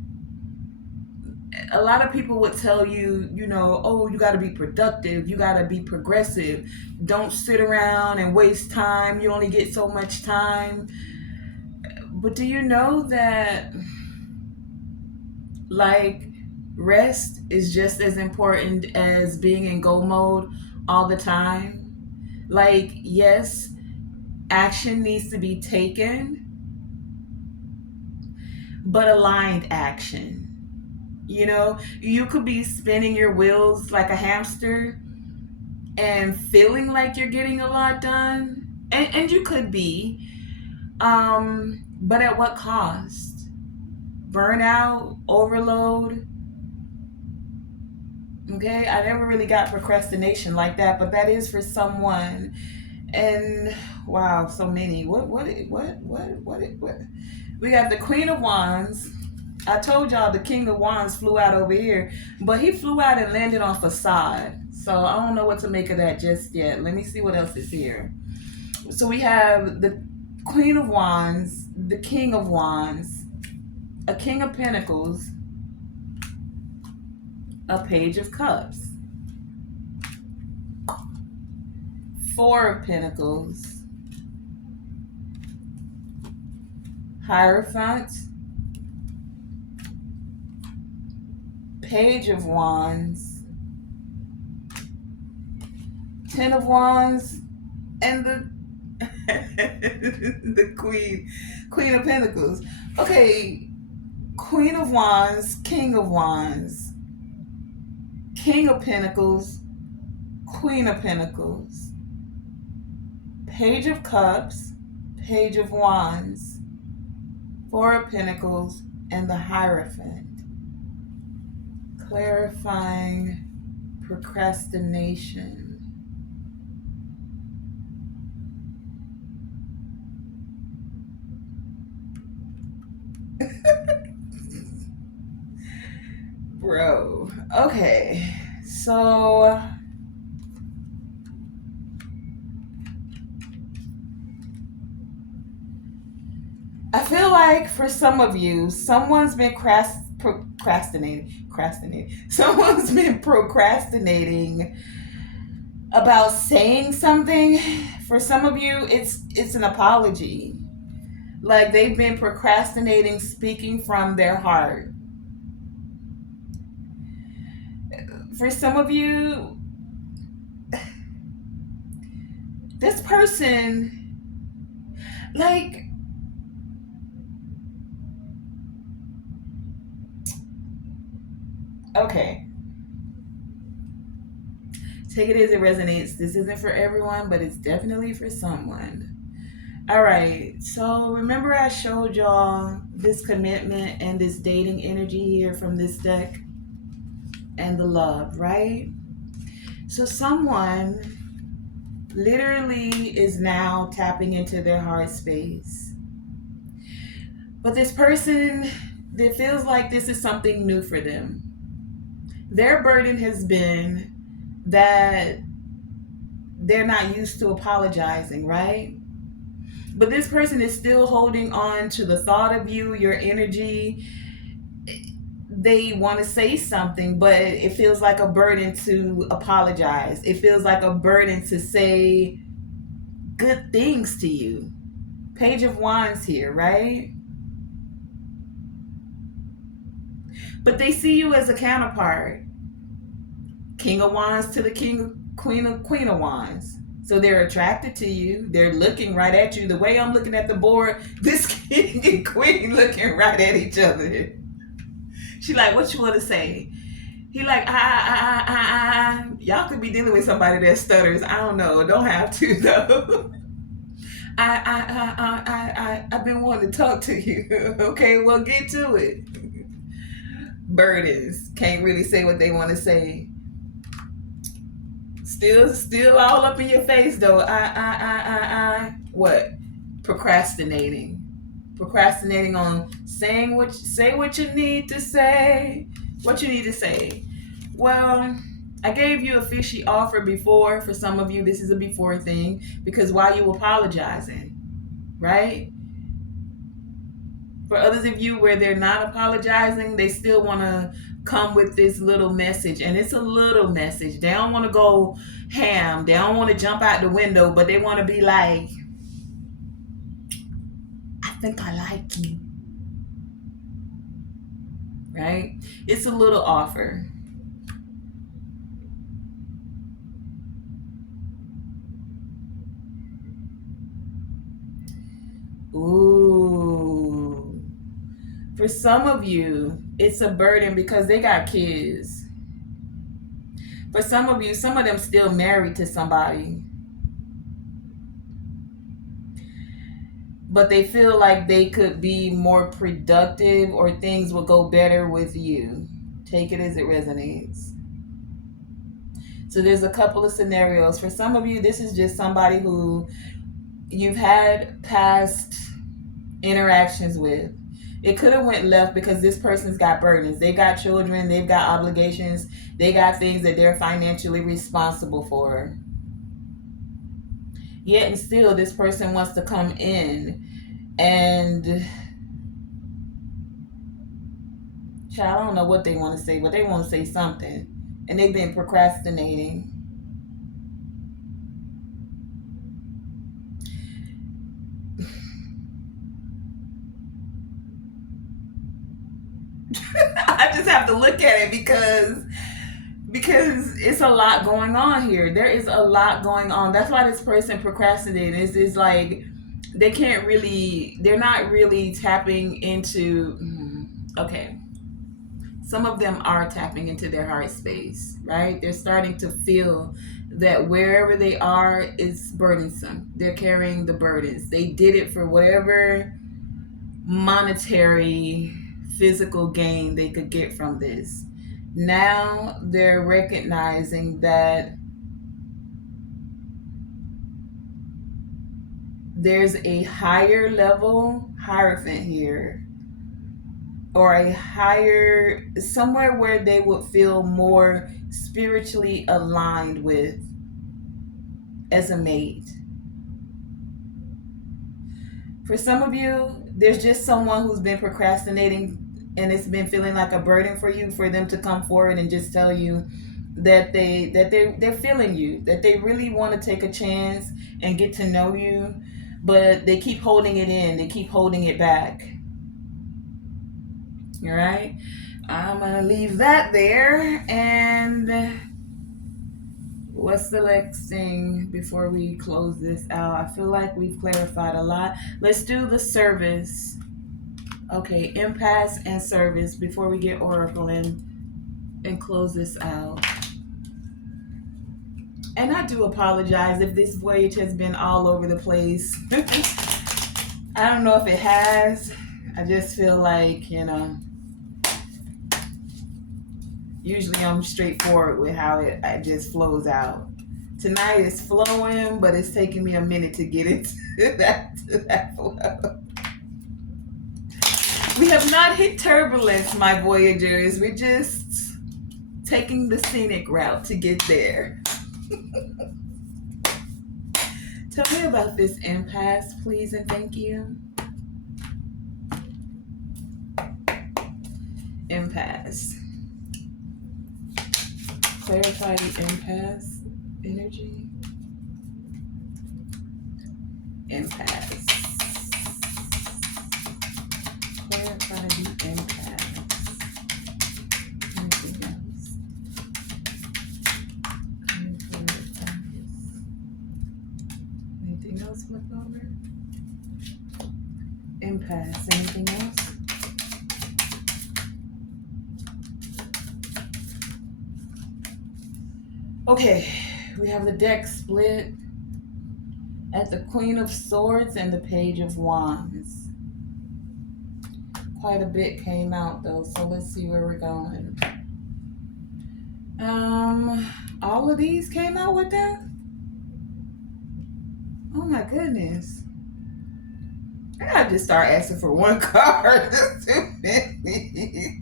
a lot of people would tell you, you know, oh, you got to be productive, you got to be progressive, don't sit around and waste time, you only get so much time. But do you know that, like, rest is just as important as being in go mode all the time? Like, yes, action needs to be taken, but aligned action. You know, you could be spinning your wheels like a hamster and feeling like you're getting a lot done. And you could be, but at what cost? Burnout, overload. Okay, I never really got procrastination like that, but that is for someone. And wow, so many. What? We got the Queen of Wands. I told y'all the King of Wands flew out over here, but he flew out and landed on facade. So I don't know what to make of that just yet. Let me see what else is here. So we have the Queen of Wands, the King of Wands, a King of Pentacles, a Page of Cups, Four of Pentacles, Hierophant, Page of Wands, Ten of Wands, and the the Queen of Pentacles. Okay, Queen of Wands, King of Wands, King of Pentacles, Queen of Pentacles, Page of Cups, Page of Wands, Four of Pentacles, and the Hierophant. Clarifying procrastination. Bro, okay, so I feel like for some of you, someone's been procrastinating. Someone's been procrastinating about saying something. For some of you, it's an apology. Like they've been procrastinating speaking from their heart. For some of you, this person, like, okay, take it as it resonates. This isn't for everyone, but it's definitely for someone. All right, so remember I showed y'all this commitment and this dating energy here from this deck and the love, right? So someone literally is now tapping into their heart space. But this person, it feels like this is something new for them. Their burden has been that they're not used to apologizing, right? But this person is still holding on to the thought of you, your energy. They want to say something, but it feels like a burden to apologize. It feels like a burden to say good things to you. Page of Wands here, right? But they see you as a counterpart. King of Wands to the Queen of Wands. So they're attracted to you. They're looking right at you. The way I'm looking at the board, this king and queen looking right at each other. She like, what you want to say? He like, Y'all could be dealing with somebody that stutters. I don't know. Don't have to though. I've been wanting to talk to you. Okay, well, get to it. Burdens can't really say what they want to say. Still all up in your face though. What? Procrastinating on saying what you need to say. What you need to say. Well, I gave you a fishy offer before. For some of you, this is a before thing because while you apologizing, right? For others of you where they're not apologizing, they still want to come with this little message, and it's a little message. They don't want to go ham. They don't want to jump out the window, but they want to be like, I think I like you. Right? It's a little offer. Ooh. For some of you, it's a burden because they got kids. For some of you, some of them still married to somebody, but they feel like they could be more productive or things will go better with you. Take it as it resonates. So there's a couple of scenarios. For some of you, this is just somebody who you've had past interactions with. It could have went left because this person's got burdens. They got children, they've got obligations, they got things that they're financially responsible for. Yet and still, this person wants to come in and I don't know what they want to say, but they want to say something. And they've been procrastinating. I just have to look at it because it's a lot going on here. There is a lot going on. That's why this person procrastinating is like they're not really tapping into okay. Some of them are tapping into their heart space, right? They're starting to feel that wherever they are is burdensome. They're carrying the burdens. They did it for whatever monetary, physical gain they could get from this. Now they're recognizing that there's a higher level hierophant here, or a higher, somewhere where they would feel more spiritually aligned with as a mate. For some of you, there's just someone who's been procrastinating and it's been feeling like a burden for you, for them to come forward and just tell you that they're feeling you, that they really want to take a chance and get to know you, but they keep holding it in, they keep holding it back. All right, I'm gonna leave that there. And what's the next thing before we close this out? I feel like we've clarified a lot. Let's do the service. Okay, impasse and service before we get oracle and close this out. And I do apologize if this voyage has been all over the place. I don't know if it has. I just feel like, usually I'm straightforward with how it just flows out. Tonight is flowing, but it's taking me a minute to get into that flow. We have not hit turbulence, my Voyagers. We're just taking the scenic route to get there. Tell me about this impasse, please, and thank you. Impasse. Clarify the impasse energy. Impasse. Clarify the impasse. Anything else? Anything else flip over? Impasse. Anything else? Okay, we have the deck split at the Queen of Swords and the Page of Wands. Quite a bit came out though, so let's see where we're going. All of these came out with that? Oh my goodness. I gotta just start asking for one card. That's too many.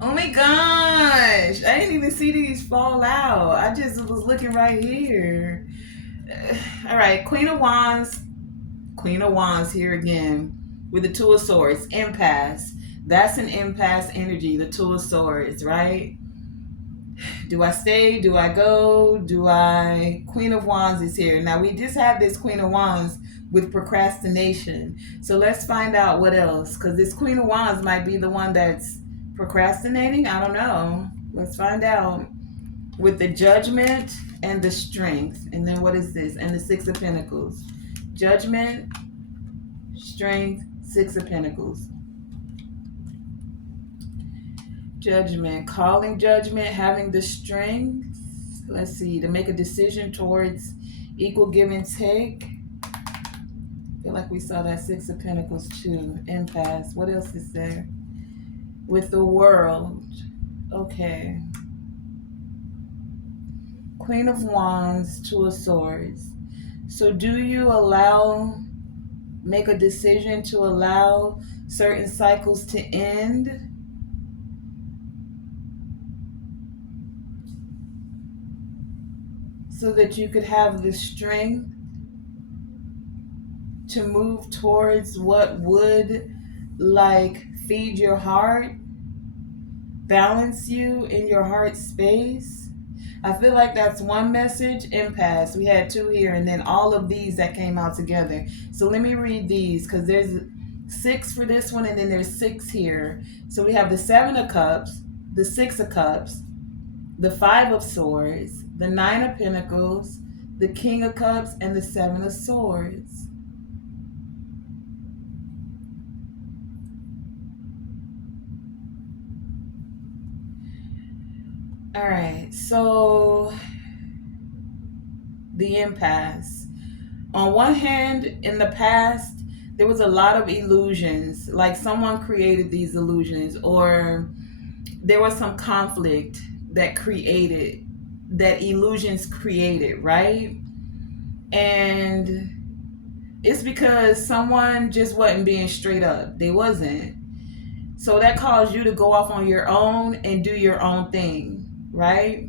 Oh my gosh. I didn't even see these fall out. I just was looking right here. All right, Queen of Wands. Queen of Wands here again with the Two of Swords. Impasse. That's an impasse energy, the Two of Swords, right? Do I stay? Do I go? Do I? Queen of Wands is here. Now, we just had this Queen of Wands with procrastination. So let's find out what else. Because this Queen of Wands might be the one that's procrastinating. I don't know. Let's find out. With the Judgment and the Strength. And then what is this? And the Six of Pentacles. Judgment, Strength, Six of Pentacles. Judgment, calling judgment, having the strength. Let's see, to make a decision towards equal give and take. I feel like we saw that Six of Pentacles too. Impasse. What else is there? With the World. Okay. Queen of Wands, Two of Swords. So do you make a decision to allow certain cycles to end? So that you could have the strength to move towards what would feed your heart, balance you in your heart space. I feel like that's one message. Impasse. We had two here, and then all of these that came out together. So let me read these, because there's 6 for this one, and then there's 6 here. So we have the 7 of Cups, the 6 of Cups, the 5 of Swords, the 9 of Pentacles, the King of Cups, and the 7 of Swords. All right, so the impasse. On one hand, in the past, there was a lot of illusions, like someone created these illusions, or there was some conflict that illusions created, right? And it's because someone just wasn't being straight up. They wasn't. So that caused you to go off on your own and do your own thing, right?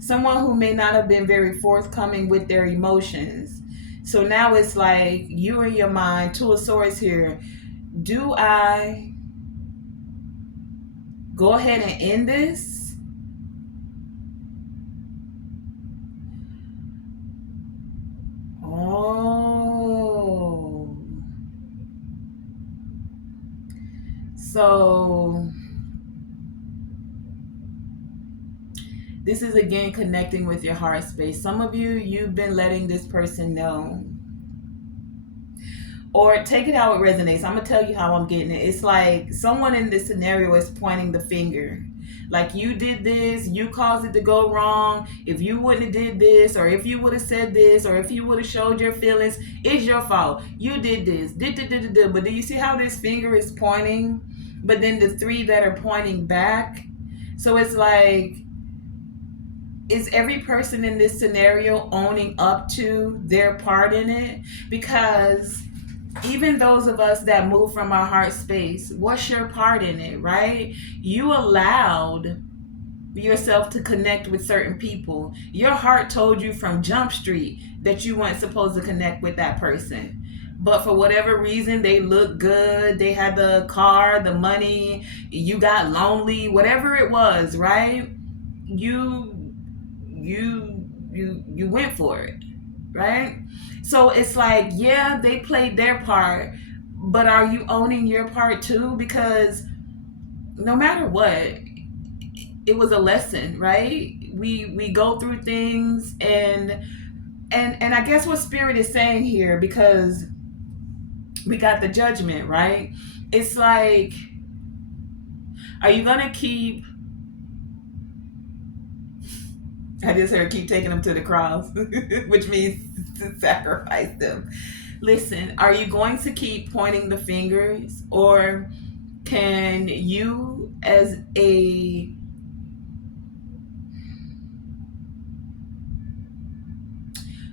Someone who may not have been very forthcoming with their emotions. So now it's like you in your mind, Two of Swords here. Do I go ahead and end this? Oh. So this is again connecting with your heart space. Some of you, you've been letting this person know. Or take it how it resonates. I'm going to tell you how I'm getting it. It's like someone in this scenario is pointing the finger. Like, you did this, you caused it to go wrong. If you wouldn't have did this, or if you would have said this, or if you would have showed your feelings, it's your fault. You did this. But do you see how this finger is pointing? But then the 3 that are pointing back. So it's like, is every person in this scenario owning up to their part in it? Because even those of us that move from our heart space, what's your part in it, right? You allowed yourself to connect with certain people. Your heart told you from Jump Street that you weren't supposed to connect with that person. But for whatever reason, they looked good, they had the car, the money, you got lonely, whatever it was, right? You went for it, right? So it's like, yeah, they played their part, but are you owning your part too? Because no matter what, it was a lesson, right? We go through things, and I guess what Spirit is saying here, because we got the Judgment, right? It's like, are you gonna keep, I just heard, keep taking them to the cross, which means to sacrifice them. Listen, are you going to keep pointing the fingers, or can you, as a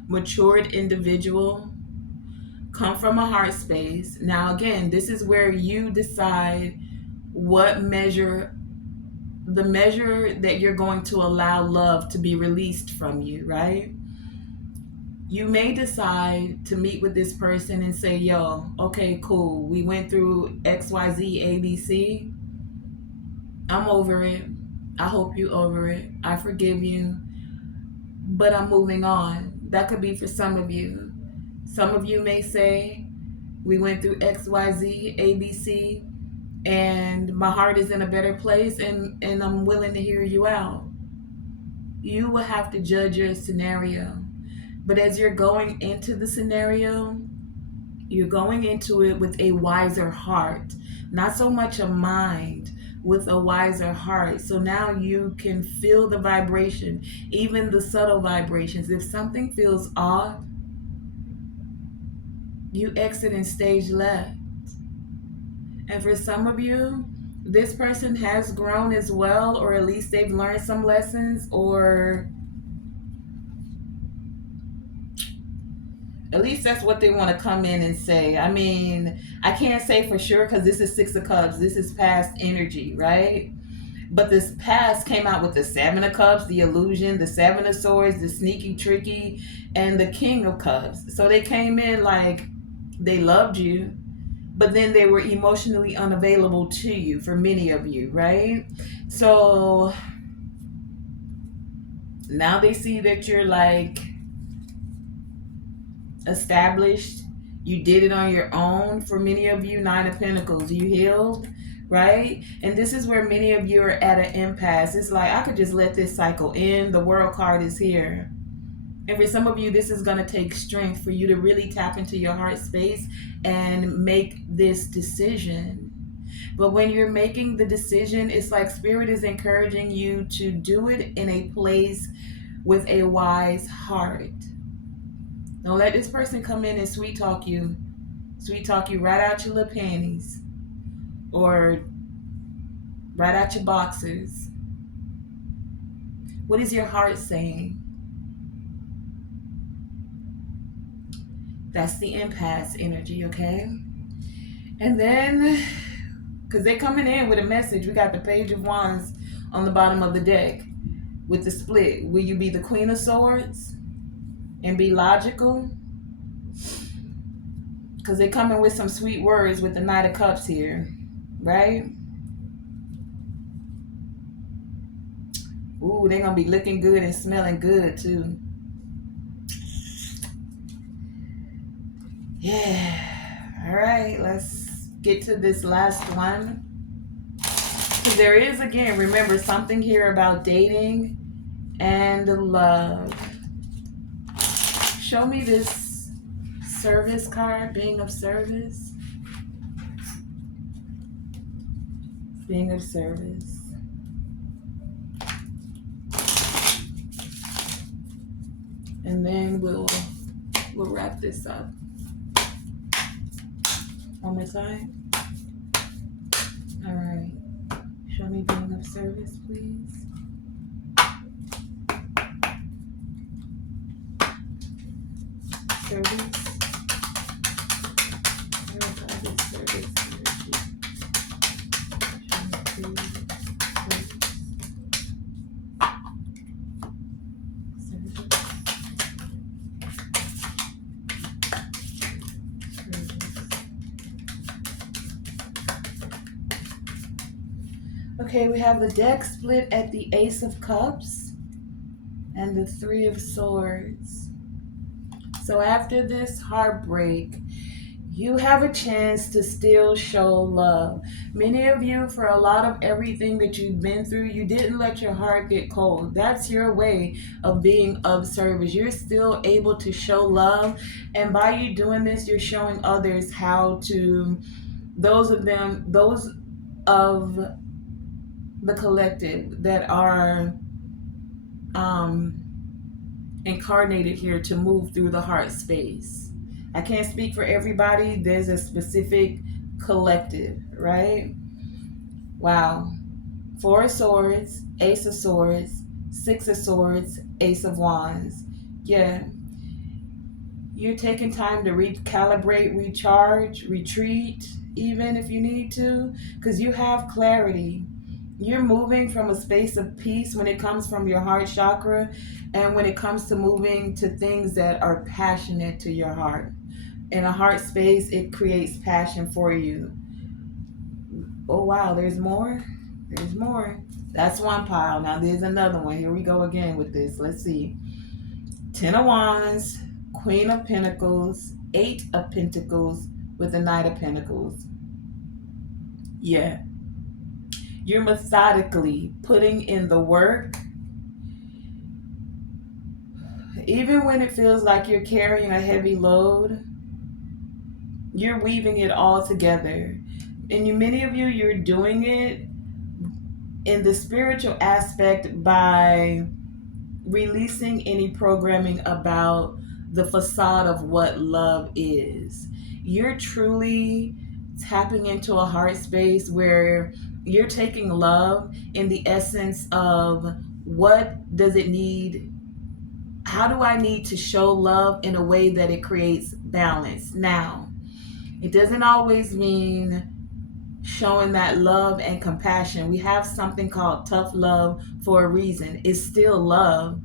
matured individual, come from a heart space? Now, again, this is where you decide what measure, the measure that you're going to allow love to be released from you, right? You may decide to meet with this person and say, yo, okay, cool. We went through XYZ ABC. I'm over it. I hope you over it. I forgive you, but I'm moving on. That could be for some of you. Some of you may say, we went through XYZ ABC and my heart is in a better place and I'm willing to hear you out. You will have to judge your scenario. But as you're going into the scenario, you're going into it with a wiser heart, not so much a mind, with a wiser heart. So now you can feel the vibration, even the subtle vibrations. If something feels off, you exit in stage left. And for some of you, this person has grown as well, or at least they've learned some lessons, or at least that's what they want to come in and say. I mean, I can't say for sure because this is Six of Cups. This is past energy, right? But this past came out with the Seven of Cups, the illusion, the Seven of Swords, the sneaky, tricky, and the King of Cups. So they came in like they loved you, but then they were emotionally unavailable to you for many of you, right? So now they see that you're like established. You did it on your own. For many of you, Nine of Pentacles, you healed, right? And this is where many of you are at an impasse. It's like, I could just let this cycle end. The World card is here. And for some of you, this is going to take strength for you to really tap into your heart space and make this decision. But when you're making the decision, it's like Spirit is encouraging you to do it in a place with a wise heart. Don't let this person come in and sweet talk you right out your little panties or right out your boxers. What is your heart saying? That's the impasse energy, okay? And then, because they're coming in with a message, we got the Page of Wands on the bottom of the deck with the split. Will you be the Queen of Swords and be logical? Because they're coming with some sweet words with the Knight of Cups here, right? Ooh, they're going to be looking good and smelling good too. Yeah. All right, let's get to this last one. There is, again, remember, something here about dating and love. Show me this service card, being of service. Being of service. And then we'll wrap this up. One more time. All right. Show me being of service, please. Service. Where's all this service energy? Show me, please. Okay, we have the deck split at the Ace of Cups and the Three of Swords. So after this heartbreak, you have a chance to still show love. Many of you, for a lot of everything that you've been through, you didn't let your heart get cold. That's your way of being of service. You're still able to show love. And by you doing this, you're showing others how to, those of the collective that are incarnated here to move through the heart space. I can't speak for everybody. There's a specific collective, right? Wow. Four of Swords, Ace of Swords, Six of Swords, Ace of Wands. Yeah. You're taking time to recalibrate, recharge, retreat, even if you need to, because you have clarity. You're moving from a space of peace when it comes from your heart chakra, and when it comes to moving to things that are passionate to your heart. In a heart space, it creates passion for you. Oh, wow, there's more. There's more. That's one pile. Now there's another one. Here we go again with this. Let's see. Ten of Wands, Queen of Pentacles, Eight of Pentacles with the Knight of Pentacles. Yeah. You're methodically putting in the work, even when it feels like you're carrying a heavy load. You're weaving it all together. And many of you, you're doing it in the spiritual aspect by releasing any programming about the facade of what love is. You're truly tapping into a heart space where you're taking love in the essence of what does it need? How do I need to show love in a way that it creates balance? Now, it doesn't always mean showing that love and compassion. We have something called tough love for a reason. It's still love,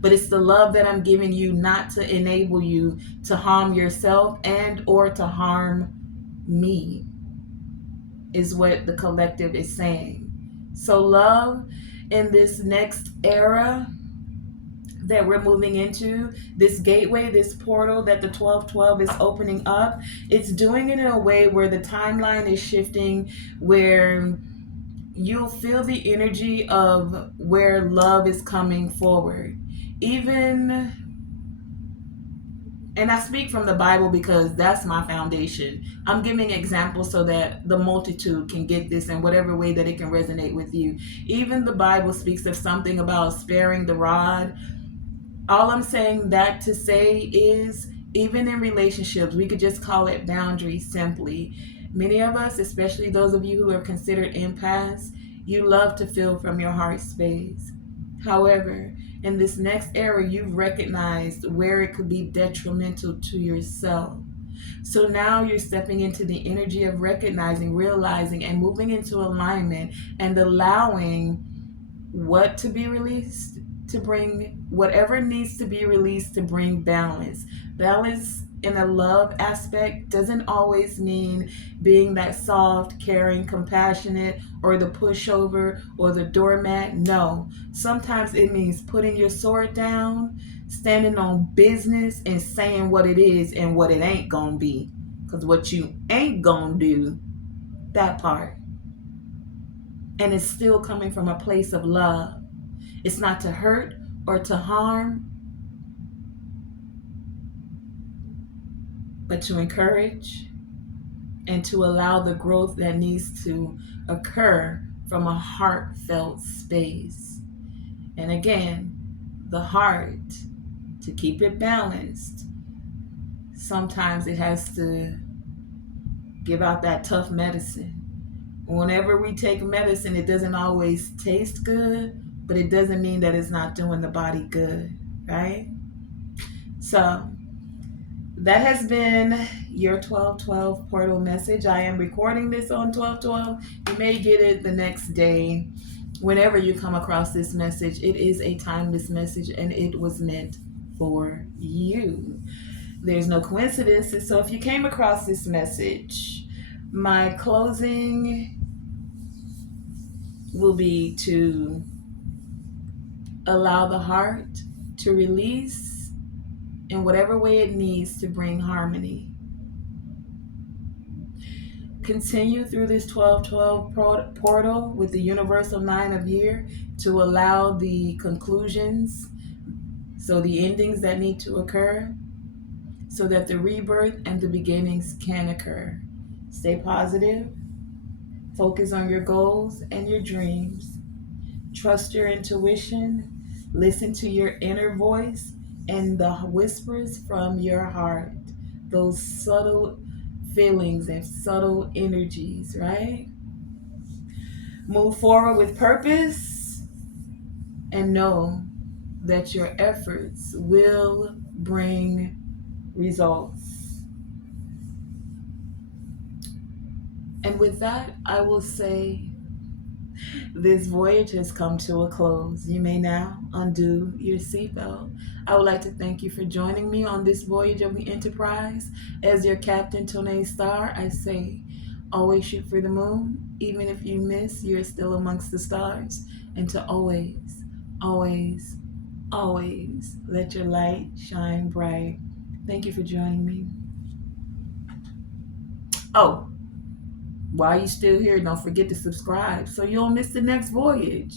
but it's the love that I'm giving you not to enable you to harm yourself and or to harm me, is what the collective is saying. So love in this next era that we're moving into, this gateway, this portal that the 1212 is opening up, it's doing it in a way where the timeline is shifting, where you'll feel the energy of where love is coming forward. Even, and I speak from the Bible because that's my foundation. I'm giving examples so that the multitude can get this in whatever way that it can resonate with you. Even the Bible speaks of something about sparing the rod. All I'm saying that to say is, even in relationships, we could just call it boundaries simply. Many of us, especially those of you who are considered empaths, you love to feel from your heart space. However, in this next era, you've recognized where it could be detrimental to yourself. So now you're stepping into the energy of recognizing, realizing, and moving into alignment and allowing what to be released to bring whatever needs to be released to bring balance. Balance in a love aspect doesn't always mean being that soft, caring, compassionate, or the pushover or the doormat. No, sometimes it means putting your sword down, standing on business, and saying what it is and what it ain't gonna be. Because what you ain't gonna do, that part. And it's still coming from a place of love. It's not to hurt or to harm, but to encourage and to allow the growth that needs to occur from a heartfelt space. And again, the heart, to keep it balanced, sometimes it has to give out that tough medicine. Whenever we take medicine, it doesn't always taste good, but it doesn't mean that it's not doing the body good, right? So that has been your 1212 portal message. I am recording this on 1212. You may get it the next day. Whenever you come across this message, it is a timeless message and it was meant for you. There's no coincidences. So if you came across this message, my closing will be to allow the heart to release in whatever way it needs to bring harmony. Continue through this 1212 portal with the universal 9 of year to allow the conclusions, so the endings that need to occur, so that the rebirth and the beginnings can occur. Stay positive. Focus on your goals and your dreams. Trust your intuition. Listen to your inner voice and the whispers from your heart. Those subtle feelings and subtle energies, right? Move forward with purpose and know that your efforts will bring results. And with that, I will say This voyage has come to a close. You may now undo your seatbelt. I would like to thank you for joining me on this voyage of the Enterprise. As your captain, Tonae Star, I say, always shoot for the moon. Even if you miss, you're still amongst the stars. And to always, always, always let your light shine bright. Thank you for joining me. Oh, while you're still here, don't forget to subscribe so you don't miss the next voyage.